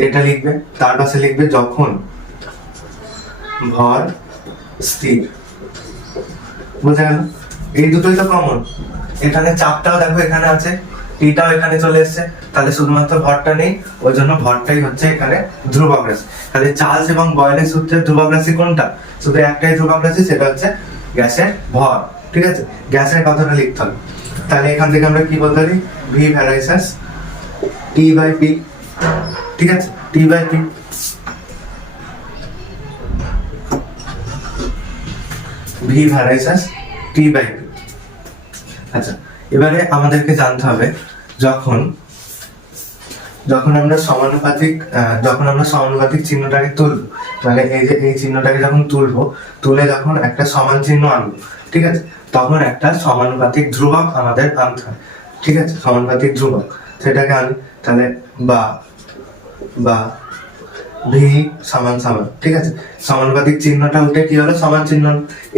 এটা লিখবে, তার পাশে লিখবে যখন ভর স্থির। বুঝা গেল? এই দুটোই তো কমন। এখানে চাপটাও দেখো এখানে আছে, টিটাও এখানে চলে এসেছে, তাহলে শুধুমাত্র ভরটা নেই, ওই জন্য ভরটাই হচ্ছে এখানে ধ্রুবক রাশি। তাহলে চার্লস এবং বয়েলের সূত্রের ধ্রুবক রাশি কোনটা? শুধু একটাই ধ্রুবক রাশি, সেটা হচ্ছে গ্যাসের ভর। ঠিক আছে, গ্যাসের কথাটা লিখতে হবে। তাহলে এখান থেকে আমরা কি বলতে পারি, ভি ভ্যারাইসাস টি/পি। ঠিক আছে, টি/পি। ভি ভ্যারাইসাস টি/পি। আচ্ছা, এবারে আমাদেরকে জানতে হবে যখন আমরা সমানুপাতিক চিহ্নটাকে তুলবো, মানে এই যে এই চিহ্নটাকে যখন তুলে যখন একটা সমান চিহ্ন আনবো, ঠিক আছে, তখন একটা সমানুপাতিক ধ্রুবক আমাদের আনতে হয়। ঠিক আছে, সমানুপাতিক ধ্রুবক সেটাকে আনি, তাহলে বা ভি সমান সমান। ঠিক আছে, সমানুপাতিক চিহ্নটা উঠে কি হলো, সমান চিহ্ন,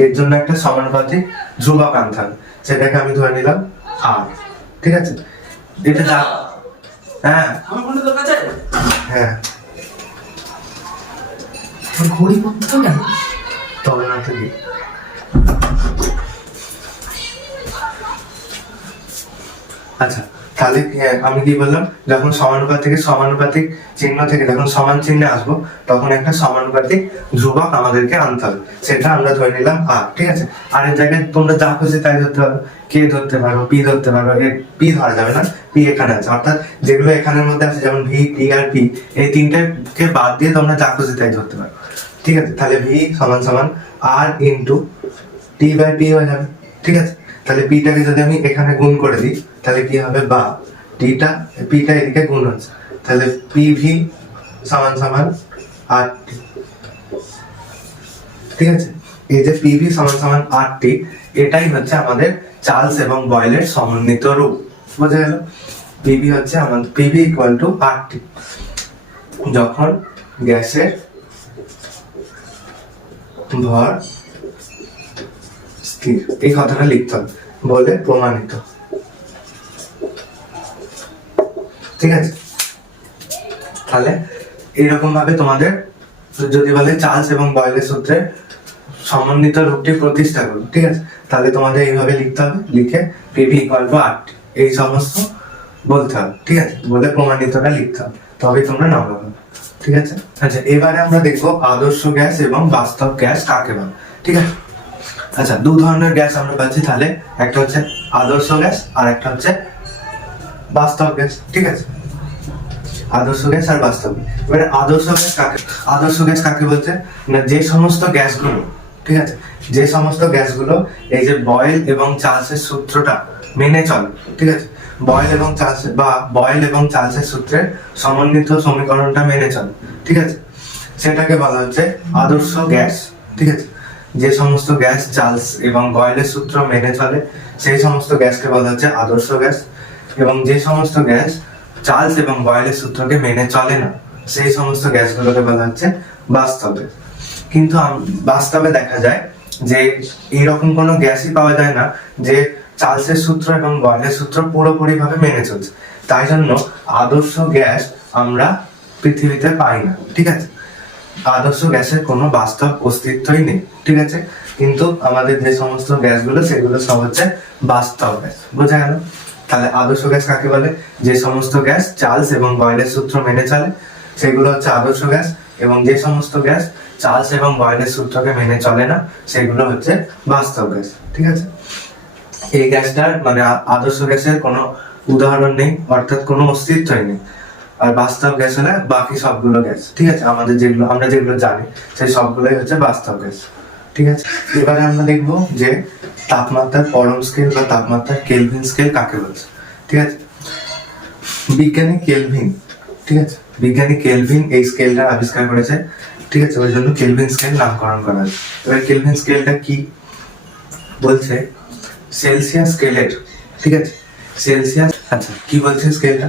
এর জন্য একটা সমানুপাতিক ধ্রুবক আনতে হবে, সেটাকে আমি ধরে নিলাম আর। ঠিক আছে, এটা যা, হ্যাঁ হ্যাঁ ঘড়ি করতে হবে না, তবে না তো কি। আচ্ছা, তাহলে আমি কি বললাম, যখন সমানুপাতিক চিহ্ন থেকে যখন সমান চিহ্নে আসবো, তখন একটা সমানুপাতিক ধ্রুবক আমাদেরকে আনতে হবে, সেটা আমরা ধরে নিলাম আর। ঠিক আছে, আর এর জায়গায় তোমরা যা খুশি তাই ধরতে পারো, কে ধরতে পারো, পি ধরতে পারো, পি ধরা যাবে না, পি এখানে আছে, অর্থাৎ যেগুলো এখানের মধ্যে আছে যেমন ভি, টি আর পি, এই তিনটাকে বাদ দিয়ে তোমরা যা খুশি তাই ধরতে পারো। ঠিক আছে, তাহলে ভি সমান সমান আর ইন্টু টি/পি হয়ে যাবে। ঠিক আছে, তাহলে পিটাকে যদি আমি এখানে গুণ করে দিই, তাহলে কি হবে, বা পিটা এদিকে গুণ হচ্ছে, তাহলে পিভি সমান সমান আর টি। ঠিক আছে, এই যে পিভি সমান সমান আর টি, এটাই হচ্ছে আমাদের চার্লস এবং বয়েলের সমন্বিত রূপ। বোঝা গেল? পিভি হচ্ছে আমাদের পিভি ইকুয়াল টু আর টি, যখন গ্যাসের ভর স্থির। এই কথাটা লিখতে হবে বলে প্রমাণিত। ঠিক আছে, তাহলে এরকম ভাবে তোমাদের যদি বলে চার্লস এবং বয়েলের সূত্রে সমন্বিত রূপটি প্রতিষ্ঠা করো, ঠিক আছে, তাহলে তোমাদের এইভাবে লিখতে হবে, লিখে পিভি ইকুয়াল টু আর টি, এই সমস্ত বলতে হবে। ঠিক আছে, বলে প্রমাণিতটা লিখতে হবে, তবে তোমরা নাম্বার পাবে। ঠিক আছে, আচ্ছা এবারে আমরা দেখবো আদর্শ গ্যাস এবং বাস্তব গ্যাস কাকে বলে। ঠিক আছে, আচ্ছা দু ধরনের গ্যাস আমরা পাচ্ছি, তাহলে একটা হচ্ছে আদর্শ গ্যাস আর একটা হচ্ছে বাস্তব গ্যাস। ঠিক আছে, আদর্শ গ্যাস আর বাস্তব। এবারে আদর্শ গ্যাস কাকে বলছে না, যে সমস্ত গ্যাসগুলো, ঠিক আছে, যে সমস্ত গ্যাসগুলো এই যে বয়েল এবং চার্লসের সূত্রটা মেনে চলে, ঠিক আছে, বয়েল এবং চার্লসের সূত্রের সমন্বিত সমীকরণটা মেনে চলে, ঠিক আছে, সেটাকে বলা হচ্ছে আদর্শ গ্যাস। ঠিক আছে, যে সমস্ত গ্যাস চার্লস এবং বয়েলের সূত্র মেনে চলে সেই সমস্ত গ্যাসকে বলা হচ্ছে আদর্শ গ্যাস, এবং যে সমস্ত গ্যাস চার্লস এবং বয়েলের সূত্রকে মেনে চলে না সেই সমস্ত গ্যাসগুলোকে বলা হচ্ছে বাস্তব গ্যাস। কিন্তু বাস্তবে দেখা যায় যে এইরকম কোনো গ্যাসই পাওয়া যায় না যে চার্লসের সূত্র এবং বয়েলের সূত্র পুরোপুরি ভাবে মেনে চলছে, তাই জন্য আদর্শ গ্যাস আমরা পৃথিবীতে পাই না। ঠিক আছে, আদর্শ গ্যাসের কোনো বাস্তব অস্তিত্বই নেই। ঠিক আছে, কিন্তু আমাদের যে সমস্ত গ্যাসগুলো সেগুলো সব হচ্ছে বাস্তব গ্যাস। বোঝা গেল? তাহলে আদর্শ গ্যাস কাকে বলে? যে সমস্ত গ্যাস চার্লস এবং বয়েলের সূত্র মেনে চলে সেগুলো হচ্ছে আদর্শ গ্যাস, এবং যে সমস্ত গ্যাস চার্লস এবং বয়েলের সূত্রকে মেনে চলে না সেগুলো হচ্ছে বাস্তব গ্যাস। ঠিক আছে, এই গ্যাসটার মানে আদর্শ গ্যাসের কোনো উদাহরণ নেই, অর্থাৎ কোনো অস্তিত্বই নেই। আর বাস্তব গ্যাস হলে বাকি সবগুলো গ্যাস। ঠিক আছে, আমরা যেগুলো জানি সেই সবগুলোই হচ্ছে বাস্তব গ্যাস। ঠিক আছে, এবারে আমরা দেখবো যে তাপমাত্রার পরম স্কেল বা তাপমাত্রার কেলভিন স্কেল কাকে বলছে। ঠিক আছে, বিজ্ঞানী কেলভিন এই স্কেলটা আবিষ্কার করেছে। ঠিক আছে, ওই জন্য কেলভিন স্কেল নামকরণ করা হয়েছে। এবার কেলভিন স্কেলটা কি বলছে? সেলসিয়াস স্কেলের, ঠিক আছে, সেলসিয়াস, আচ্ছা কি বলছে স্কেলটা?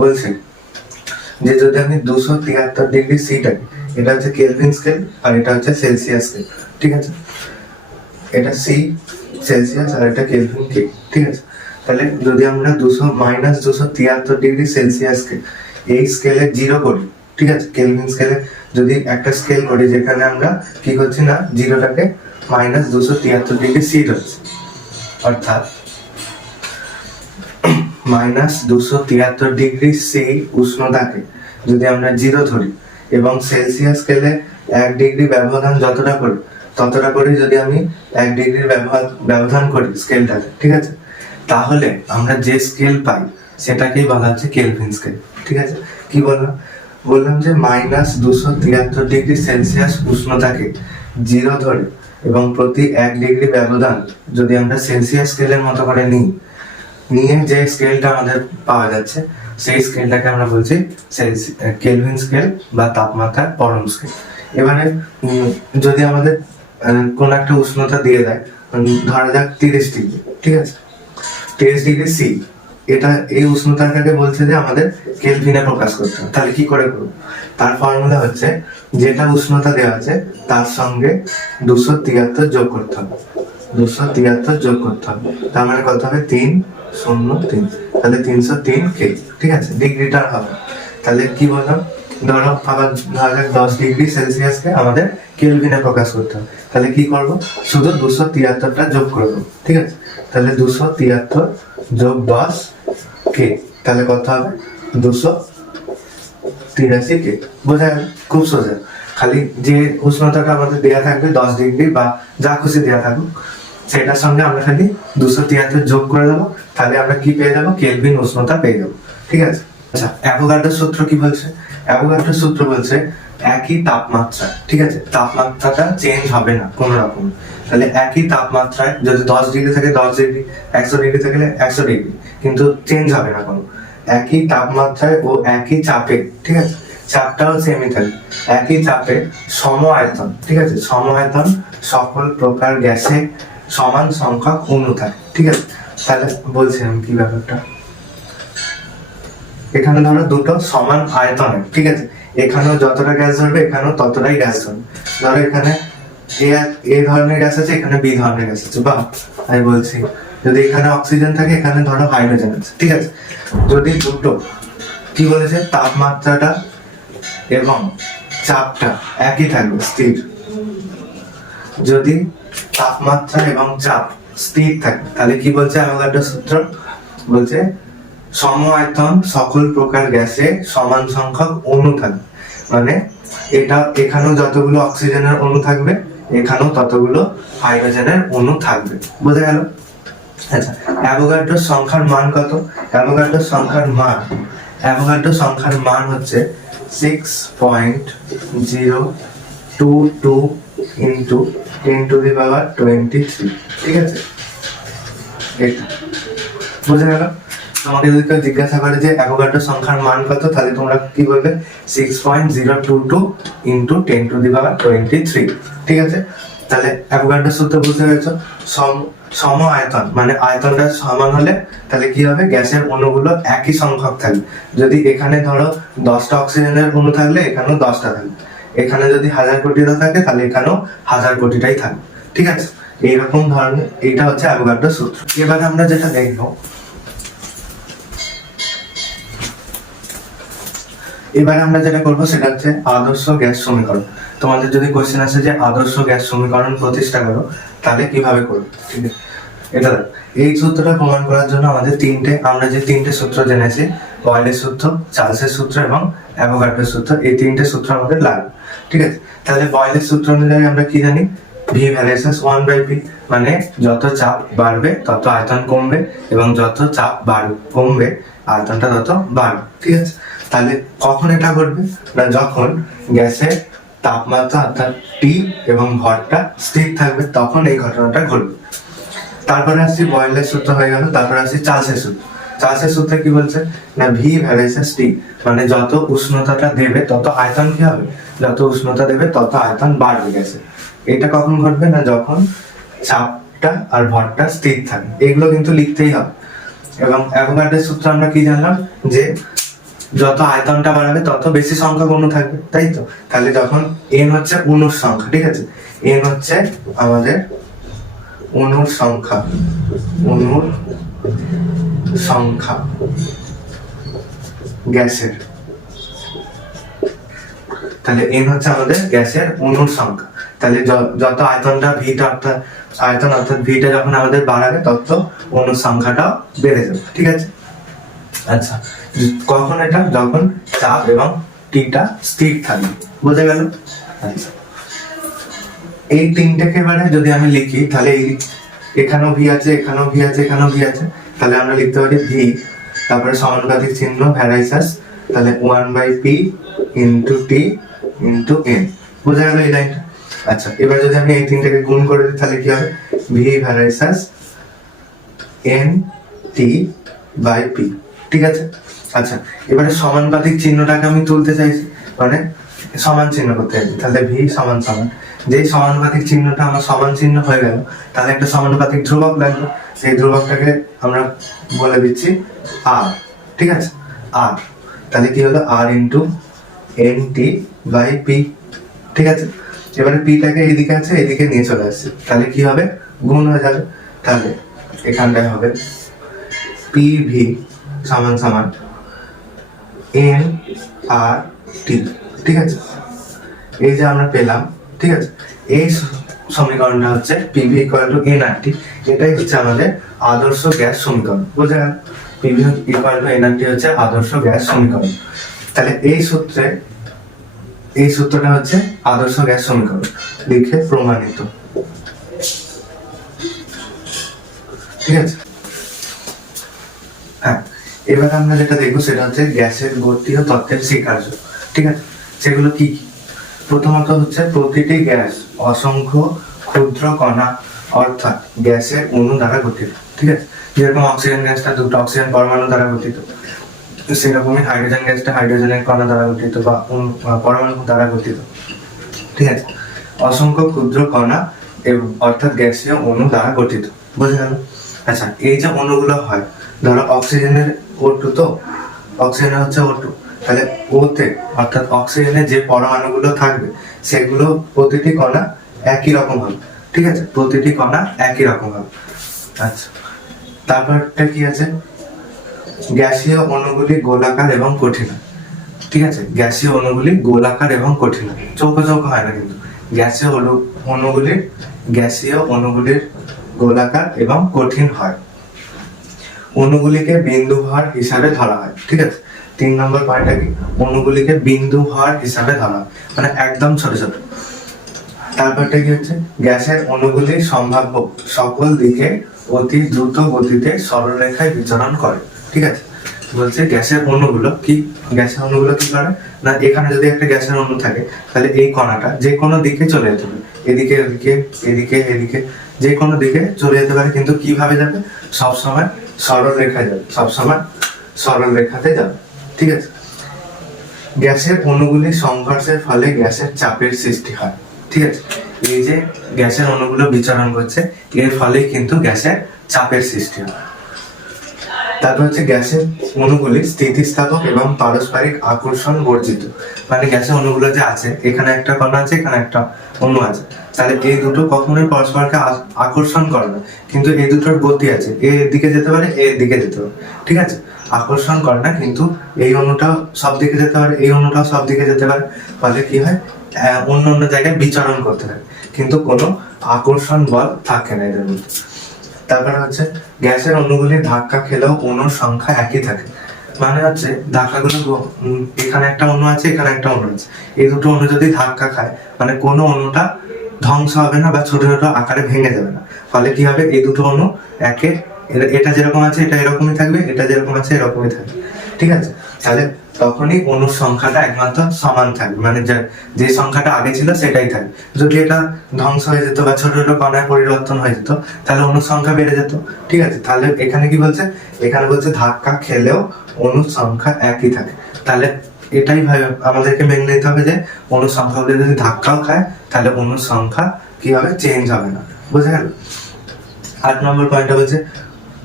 বলছে যে যদি আমি 273 ডিগ্রি সিটা, এটা হচ্ছে কেলভিন স্কেল আর এটা হচ্ছে সেলসিয়াস স্কেল। ঠিক আছে, এটা সি সেলসিয়াস আর এটা কেলভিন কে। ঠিক আছে, তাহলে যদি আমরা 273 ডিগ্রি সেলসিয়াসকে এই স্কেলে 0 করি, ঠিক আছে, কেলভিন স্কেলে যদি একটা স্কেল করি যেখানে আমরা কি করছি না, 0টাকে -273 ডিগ্রি সি ধরছি, অর্থাৎ -273 ডিগ্রি সি উষ্ণতাকে যদি আমরা 0 ধরি এবং সেলসিয়াস স্কেলে 1 ডিগ্রি ব্যবধান যতটা করি ততটা করে যদি আমি 1 ডিগ্রির ব্যবধান করি স্কেলটাতে, ঠিক আছে, তাহলে আমরা যে স্কেল পাই সেটাকেই বলা হচ্ছে কেলভিন স্কেল। ঠিক আছে, কি বললাম যে -273 ডিগ্রি সেলসিয়াস উষ্ণতাকে 0 ধরে এবং প্রতি 1 ডিগ্রি ব্যবধান যদি আমরা সেলসিয়াস স্কেলের মতো করে নিয়ে যে স্কেলটা আমাদের পাওয়া যাচ্ছে সেই স্কেলটাকে আমরা বলছি কেলভিন স্কেল বা তাপমাত্রার পরম স্কেল। এবারে যদি আমাদের কোন একটা উষ্ণতা দিয়ে দেয়, ধরা যাক 30 ডিগ্রি, ঠিক আছে, 30 ডিগ্রি সি, এই উষ্ণতাটাকে বলছে যে আমাদের কেলভিনে প্রকাশ করতে হবে। তাহলে কি করে করবো? তার ফর্মুলা হচ্ছে যেটা উষ্ণতা দেওয়া আছে তার সঙ্গে 273 যোগ করতে হবে, 273 যোগ করতে হবে, তার মানে কত হবে? 303, তাহলে 303 কে। ঠিক আছে, ডিগ্রিটার হবে। তাহলে কি বললাম, ধরো আবার ধরা যাক 10 ডিগ্রি সেলসিয়াসকে আমাদের কেলভিনে প্রকাশ করতে হবে, তাহলে কি করবো? শুধু 273টা যোগ করবো। ঠিক আছে, তাহলে 273 যোগ 10 কে, তাহলে কত হবে? 283 কে। বোঝা গেল? খুব সোজা। খালি যে উষ্ণতাটা আমাদের দেওয়া থাকবে 10 ডিগ্রি বা যা খুশি দেওয়া থাকুক সেটার সঙ্গে আমরা খালি 273 যোগ করে দেবো, তাহলে আমরা কি পেয়ে যাবো? কেলভিন উষ্ণতা পেয়ে যাবো। ঠিক আছে, আচ্ছা অ্যাভোগাড্রোর সূত্র কি বলছে? অ্যাভোগাড্রোর সূত্র বলছে একই তাপমাত্রা, ঠিক আছে, তাপমাত্রাটা চেঞ্জ হবে না কোনো রকম। তাহলে একই তাপমাত্রায় যদি 10 ডিগ্রি থাকে 10 ডিগ্রি, 100 ডিগ্রি থাকলে 100 ডিগ্রি, কিন্তু চেঞ্জ হবে না কোনো। একই তাপমাত্রায় ও একই চাপে, ঠিক আছে, চাপটাও সেমই থাকে, একই চাপে সম আয়তন, ঠিক আছে, সম আয়তন সকল প্রকার গ্যাসে সমান সংখ্যক অণু থাকে। ঠিক আছে, তাহলে বলছিলাম কি ব্যাপারটা, এখানে ধরো দুটো সমান আয়তনে, ঠিক আছে, এখানেও যতটা গ্যাস ধরবে এখানেও ততটাই গ্যাস ধরবে। ধরো এখানে এ ধরনের গ্যাস আছে, এখানে বি ধরনের গ্যাস আছে, বা আমি বলছি যদি এখানে অক্সিজেন থাকে এখানে ধরো হাইড্রোজেন আছে। ঠিক আছে, যদি দুটো কি বলেছে তাপমাত্রাটা এবং চাপটা একই থাকবে স্থির, যদি তাপমাত্রা এবং চাপ স্থির থাকে তাহলে কি বলছে অ্যাভোগাড্রোর সূত্র? বলছে সম আয়তন সকল প্রকার গ্যাসে সমান সংখ্যক অণু থাকবে, মানে এখানেও যতগুলো অক্সিজেনের অণু থাকবে এখানেও ততগুলো হাইড্রোজেনের অণু থাকবে। বোঝা গেল? আচ্ছা, অ্যাভোগাড্রোর সংখ্যার মান কত? অ্যাভোগাড্রোর সংখ্যার মান অ্যাভোগাড্রো সংখ্যার মান হচ্ছে 6.022 ইন্টু 10⁻23। ঠিক আছে, এটা বুঝে গেল? তোমাকে যদি কেউ জিজ্ঞাসা করে যে অ্যাভোগাড্রো সংখ্যার মান কত, তাহলে তোমরা কি বলবে? 6.022 ইন্টু 10⁻23। ঠিক আছে, তাহলে অ্যাভোগাড্রো সূত্র বুঝতে পেরেছো? সম আয়তন মানে আয়তনটা সমান হলে তাহলে কি হবে? গ্যাসের অণুগুলো একই সংখ্যক থাকবে। যদি এখানে ধরো 10টা অক্সিজেনের অণু থাকলে এখানেও 10টা থাকবে, এখানে যদি 1000 কোটিটা থাকে তাহলে এখানেও 1000 কোটিটাই থাকবে। ঠিক আছে, এইরকম ধরনের এইটা হচ্ছে অ্যাভোগাড্রো সূত্র। এবার আমরা যেটা দেখবো, এবারে আমরা যেটা করবো সেটা হচ্ছে আদর্শ গ্যাস সমীকরণ। তোমাদের যদি কোশ্চেন আসে যে আদর্শ গ্যাস সমীকরণ প্রতিষ্ঠা করো, তাহলে কিভাবে করবে? ঠিক আছে, এটা দেখ, এই সূত্রটা প্রমাণ করার জন্য আমাদের আমরা যে তিনটে সূত্র জেনেছি, বয়েলের সূত্র, চার্লসের সূত্র এবং অ্যাভোগাড্রোর সূত্র, এই তিনটে সূত্র আমাদের লাগবে। ঠিক আছে, তাহলে বয়েলের সূত্র অনুযায়ী আমরা কি জানি? ভি ভ্যারিয়েশন 1/p, মানে যত চাপ বাড়বে তত আয়তন কমবে এবং যত চাপ কমবে আয়তনটা তত বাড়বে। ঠিক আছে, তাহলে কখন এটা ঘটবে? না যখন গ্যাসের তাপমাত্রা অর্থাৎ টি এবং ভরটা স্থির থাকবে, তখন এই ঘটনাটা ঘটবে। তারপরে আসছি বয়েলের সূত্র হয়ে গেল, তারপরে আসছি চার্লসের সূত্র। চার্লসের সূত্রে কি বলছে? না ভি ভ্যারিয়েশন টি, মানে যত উষ্ণতাটা দেবে তত আয়তন কি হবে? যত উষ্ণতা দেবে তত আয়তন বাড়বে গ্যাসে। এটা কখন ঘটবে? না যখন চাপটা আর ভরটা স্থির থাকবে। এগুলো কিন্তু লিখতেই হবে। এবং অ্যাভোগাড্রোর সূত্র আমরা কি জানলাম? যে যত আয়তনটা বাড়াবে তত বেশি সংখ্যক অণু থাকবে, তাই তো? তাহলে যখন এন হচ্ছে অণুর সংখ্যা, ঠিক আছে, এন হচ্ছে আমাদের অণুর সংখ্যা, অণুর সংখ্যা গ্যাসের, তাহলে এন হচ্ছে আমাদের গ্যাসের অণুর সংখ্যা। তাহলে যত আয়তনটা ভিটা অর্থাৎ আয়তন অর্থাৎ ভিটা যখন আমাদের বাড়াবে তত অণুর সংখ্যাটাও বেড়ে যাবে। ঠিক আছে, আচ্ছা কখন এটা? যখন চাপ এবং টিটা স্থির থাকবে। বোঝা গেল? আচ্ছা, এই তিনটাকে এবারে যদি আমি লিখি, তাহলে এখানেও ভি আছে, এখানেও ভি আছে, এখানেও ভি আছে, তাহলে আমরা লিখতে পারি ভি, তারপরে সমানুপাতিক চিহ্ন ভ্যারাইসাস, তাহলে 1/p into T into N. বোঝা গেল এই লাইনটা? আচ্ছা, এবার যদি আমি এই তিনটাকে গুণ করে দিই তাহলে কি হবে? V varies as N T by P. ঠিক আছে, আচ্ছা এবারে সমানুপাতিক চিহ্নটাকে আমি তুলতে চাইছি, মানে সমান চিহ্ন করতে চাইছি, তাহলে ভি সমান সমান, যেই সমানুপাতিক চিহ্নটা আমার সমান চিহ্ন হয়ে গেল, তাহলে একটা সমানুপাতিক ধ্রুবক লাগবে। সেই ধ্রুবকটাকে আমরা বলে দিচ্ছি আর। ঠিক আছে, আর, তাহলে কি হলো? R into N T by P. ঠিক আছে, এবারে পিটাকে এইদিকে আছে, এইদিকে নিয়ে চলে আসছে, তাহলে কি হবে? গুণ হয়ে যাবে। তাহলে এখানটায় হবে পি ভি সমান সমান এন আর টি। ঠিক আছে, এই যে আমরা পেলাম। ঠিক আছে, এই সমীকরণটা হচ্ছে পিভি ইকুয়াল টু এন আর টি। এটাই হচ্ছে আমাদের আদর্শ গ্যাস সমীকরণ। বোঝা গেল? পিভি ইকুয়াল টু এন আর টি হচ্ছে আদর্শ গ্যাস সমীকরণ। তাহলে এই সূত্রটা হচ্ছে আদর্শ গ্যাস সমীকরণ, লিখে প্রমাণিত। ঠিক আছে, হ্যাঁ, এবার আমরা যেটা দেখবো সেটা হচ্ছে গ্যাসের গতি ও তত্ত্বের স্বীকার্য। ঠিক আছে, সেগুলো কি কি? প্রথমত হচ্ছে প্রতিটি গ্যাস অসংখ্য ক্ষুদ্র কণা অর্থাৎ গ্যাসের অণু দ্বারা গঠিত। ঠিক আছে, যেরকম অক্সিজেন গ্যাসটা দুটো অক্সিজেন পরমাণু দ্বারা গঠিত, সেরকমই হাইড্রোজেন গ্যাসটা হাইড্রোজেনের কণা দ্বারা গঠিত বা পরমাণু দ্বারা গঠিত। ঠিক আছে, অসংখ্য ক্ষুদ্র কণা অর্থাৎ গ্যাসীয় অণু দ্বারা গঠিত। বোঝা গেল? আচ্ছা, এই যে অণুগুলো হয়, ধরো অক্সিজেনের O2, তো অক্সিজেনের হচ্ছে O2, তাহলে ওতে অর্থাৎ অক্সিজেনের যে পরমাণুগুলো থাকবে সেগুলো প্রতিটি কণা একই রকম হবে। ঠিক আছে, প্রতিটি কণা একই রকম হবে। আচ্ছা, তারপরটা কি আছে? গ্যাসীয় অণুগুলি গোলাকার এবং কঠিন। ঠিক আছে, গ্যাসীয় অণুগুলি গোলাকার এবং কঠিন, চৌকো চৌকো হয় না কিন্তু। গ্যাসীয় অণুগুলির গোলাকার এবং কঠিন হয়। অণুগুলিকে বিন্দু ভর হিসাবে ধরা হয়। ঠিক আছে, 3 নম্বর পয়েন্টটা কি? অণুগুলিকে বিন্দু ভর হিসাবে ধরা হয়, মানে একদম ছোট ছোট। তারপরটা কি হচ্ছে? গ্যাসের অণুগুলি সম্ভাব্য সকল দিকে অতি দ্রুত গতিতে সরলরেখায় বিচরণ করে। ঠিক আছে, বলছে গ্যাসের অণুগুলো কি করে না, এখানে যদি একটা গ্যাসের অণু থাকে তাহলে এই কণাটা যে কোনো দিকে চলে যেতে পারে, এদিকে এদিকে এদিকে এদিকে যে কোনো দিকে চলে যেতে পারে, কিন্তু কিভাবে যাবে, সবসময় সরল রেখায় যাবে, সবসময় সরল রেখাতে যাবে। ঠিক আছে, গ্যাসের অণুগুলির সংঘর্ষের ফলে গ্যাসের চাপের সৃষ্টি হয়। ঠিক আছে, এই যে গ্যাসের অণুগুলো বিচরণ করছে এর ফলেই কিন্তু গ্যাসের চাপের সৃষ্টি হয়। তারপর হচ্ছে গ্যাসের অণুগুলি স্থিতিস্থাপক এবং পারস্পরিক আকর্ষণ বর্জিত। মানে গ্যাসের অণুগুলো যে আছে, এখানে একটা কণা আছে, এখানে একটা অণু আছে, তাহলে এই দুটো কখনোই পরস্পরকে আকর্ষণ করে না, কিন্তু এই দুটোর গতি আছে, এর দিকে যেতে পারে, এর দিকে যেতে পারে। ঠিক আছে, আকর্ষণ করে না, কিন্তু এই অণুটাও সব দিকে যেতে পারে, এই অণুটাও সব দিকে যেতে পারে, ফলে কি হয়, অন্য অন্য জায়গায় বিচরণ করতে থাকে, কিন্তু কোনো আকর্ষণ বল থাকে না এদের মধ্যে। তারপরে হচ্ছে গ্যাসের অণুগুলি ধাক্কা খেলেও অণুর সংখ্যা একই থাকে। মানে হচ্ছে ধাক্কাগুলো এখানে একটা অণু আছে, এখানে একটা অণু আছে, এই দুটো অণু যদি ধাক্কা খায় মানে কোনো অণুটা ধ্বংস হবে না বা ছোট ছোট আকারে ভেঙে যাবে না, ফলে কি হবে, এই দুটো অণু একে, এটা যেরকম আছে এটা এরকমই থাকবে, এটা যেরকম আছে এরকমই থাকবে। ঠিক আছে, তাহলে তখনই অণুর সংখ্যাটা একমাত্র সমান থাকবে, মানে যে সংখ্যাটা আগে ছিল সেটাই থাকবে। যদি এটা ধ্বংস হয়ে যেত বা ছোট ছোট কণায় পরিবর্তন হয়ে যেত তাহলে অণুর সংখ্যা বেড়ে যেত। ঠিক আছে, তাহলে এখানে কি বলছে, এখানে বলছে ধাক্কা খেলেও অণুর সংখ্যা একই থাকে। তাহলে এটাই আমাদেরকে মেনে নিতে হবে যে অণুর সংখ্যাগুলো যদি ধাক্কাও খায় তাহলে অণুর সংখ্যা কি হবে, চেঞ্জ হবে না। বুঝা গেল? 8 নম্বর পয়েন্টটা বলছে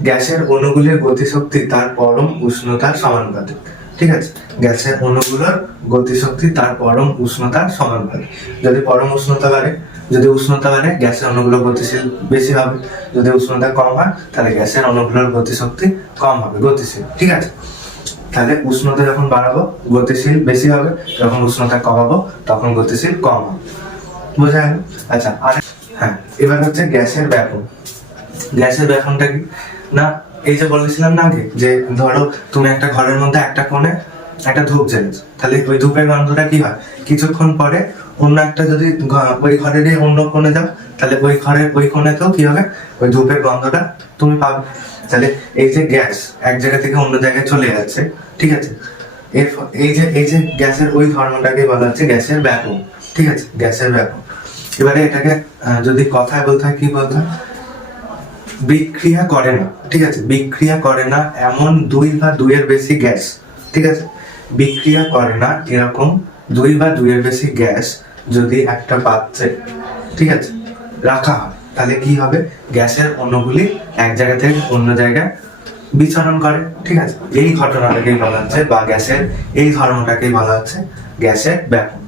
গ্যাসের অণুগুলির গতিশক্তি তার পরম উষ্ণতার সমানুপাতিক। ঠিক আছে, গ্যাসের অণুগুলোর গতিশক্তি তার পরম উষ্ণতার সমানুপাতিক। যদি পরম উষ্ণতা বাড়ে, গ্যাসের অণুগুলো গতিশীল বেশি হবে, যদি উষ্ণতা কম হয় তাহলে গ্যাসের অণুগুলোর গতিশক্তি কম হবে, গতিশীল। ঠিক আছে, তাহলে উষ্ণতা যখন বাড়াবো গতিশীল বেশি হবে, যখন উষ্ণতা কমাবো তখন গতিশীল কম হবে। বোঝা গেল? আচ্ছা, আর হ্যাঁ, এবার হচ্ছে গ্যাসের ব্যাপন। গ্যাসের ব্যাপনটা কি না, এই যে বলেছিলাম না আগে যে ধরো তুমি একটা ঘরের মধ্যে একটা কোণে একটা ধূপ জ্বেলেছো, তাহলে ওই ধূপের গন্ধটা কি হয়, কিছুক্ষণ পরে অন্য একটা যদি ওই ঘরেরই অন্য কোণে যাও তাহলে ওই ঘরের ওই কোণেতেও কি হবে, ওই ধূপের গন্ধটা তুমি পাবে। তাহলে এই যে গ্যাস এক জায়গা থেকে অন্য জায়গায় চলে যাচ্ছে, ঠিক আছে, এই যে গ্যাসের ওই ধর্মটাকে বলা হচ্ছে গ্যাসের ব্যাপন। ঠিক আছে, গ্যাসের ব্যাপন। এবারে এটাকে যদি কথায় বলতে হয়, কি বলতে হয়, বিক্রিয়া করে না। ঠিক আছে, বিক্রিয়া করে না এমন 2 বা 2 এর বেশি গ্যাস, ঠিক আছে, বিক্রিয়া করে না এরকম 2 বা 2 এর বেশি গ্যাস যদি একটা পাত্রে, ঠিক আছে, রাখা হয় তাহলে কি হবে, গ্যাসের অণুগুলি এক জায়গা থেকে অন্য জায়গায় বিচরণ করে। ঠিক আছে, এই ঘটনাটাকেই বলা হচ্ছে বা গ্যাসের এই ধর্মটাকেই বলা হচ্ছে গ্যাসের ব্যাপন।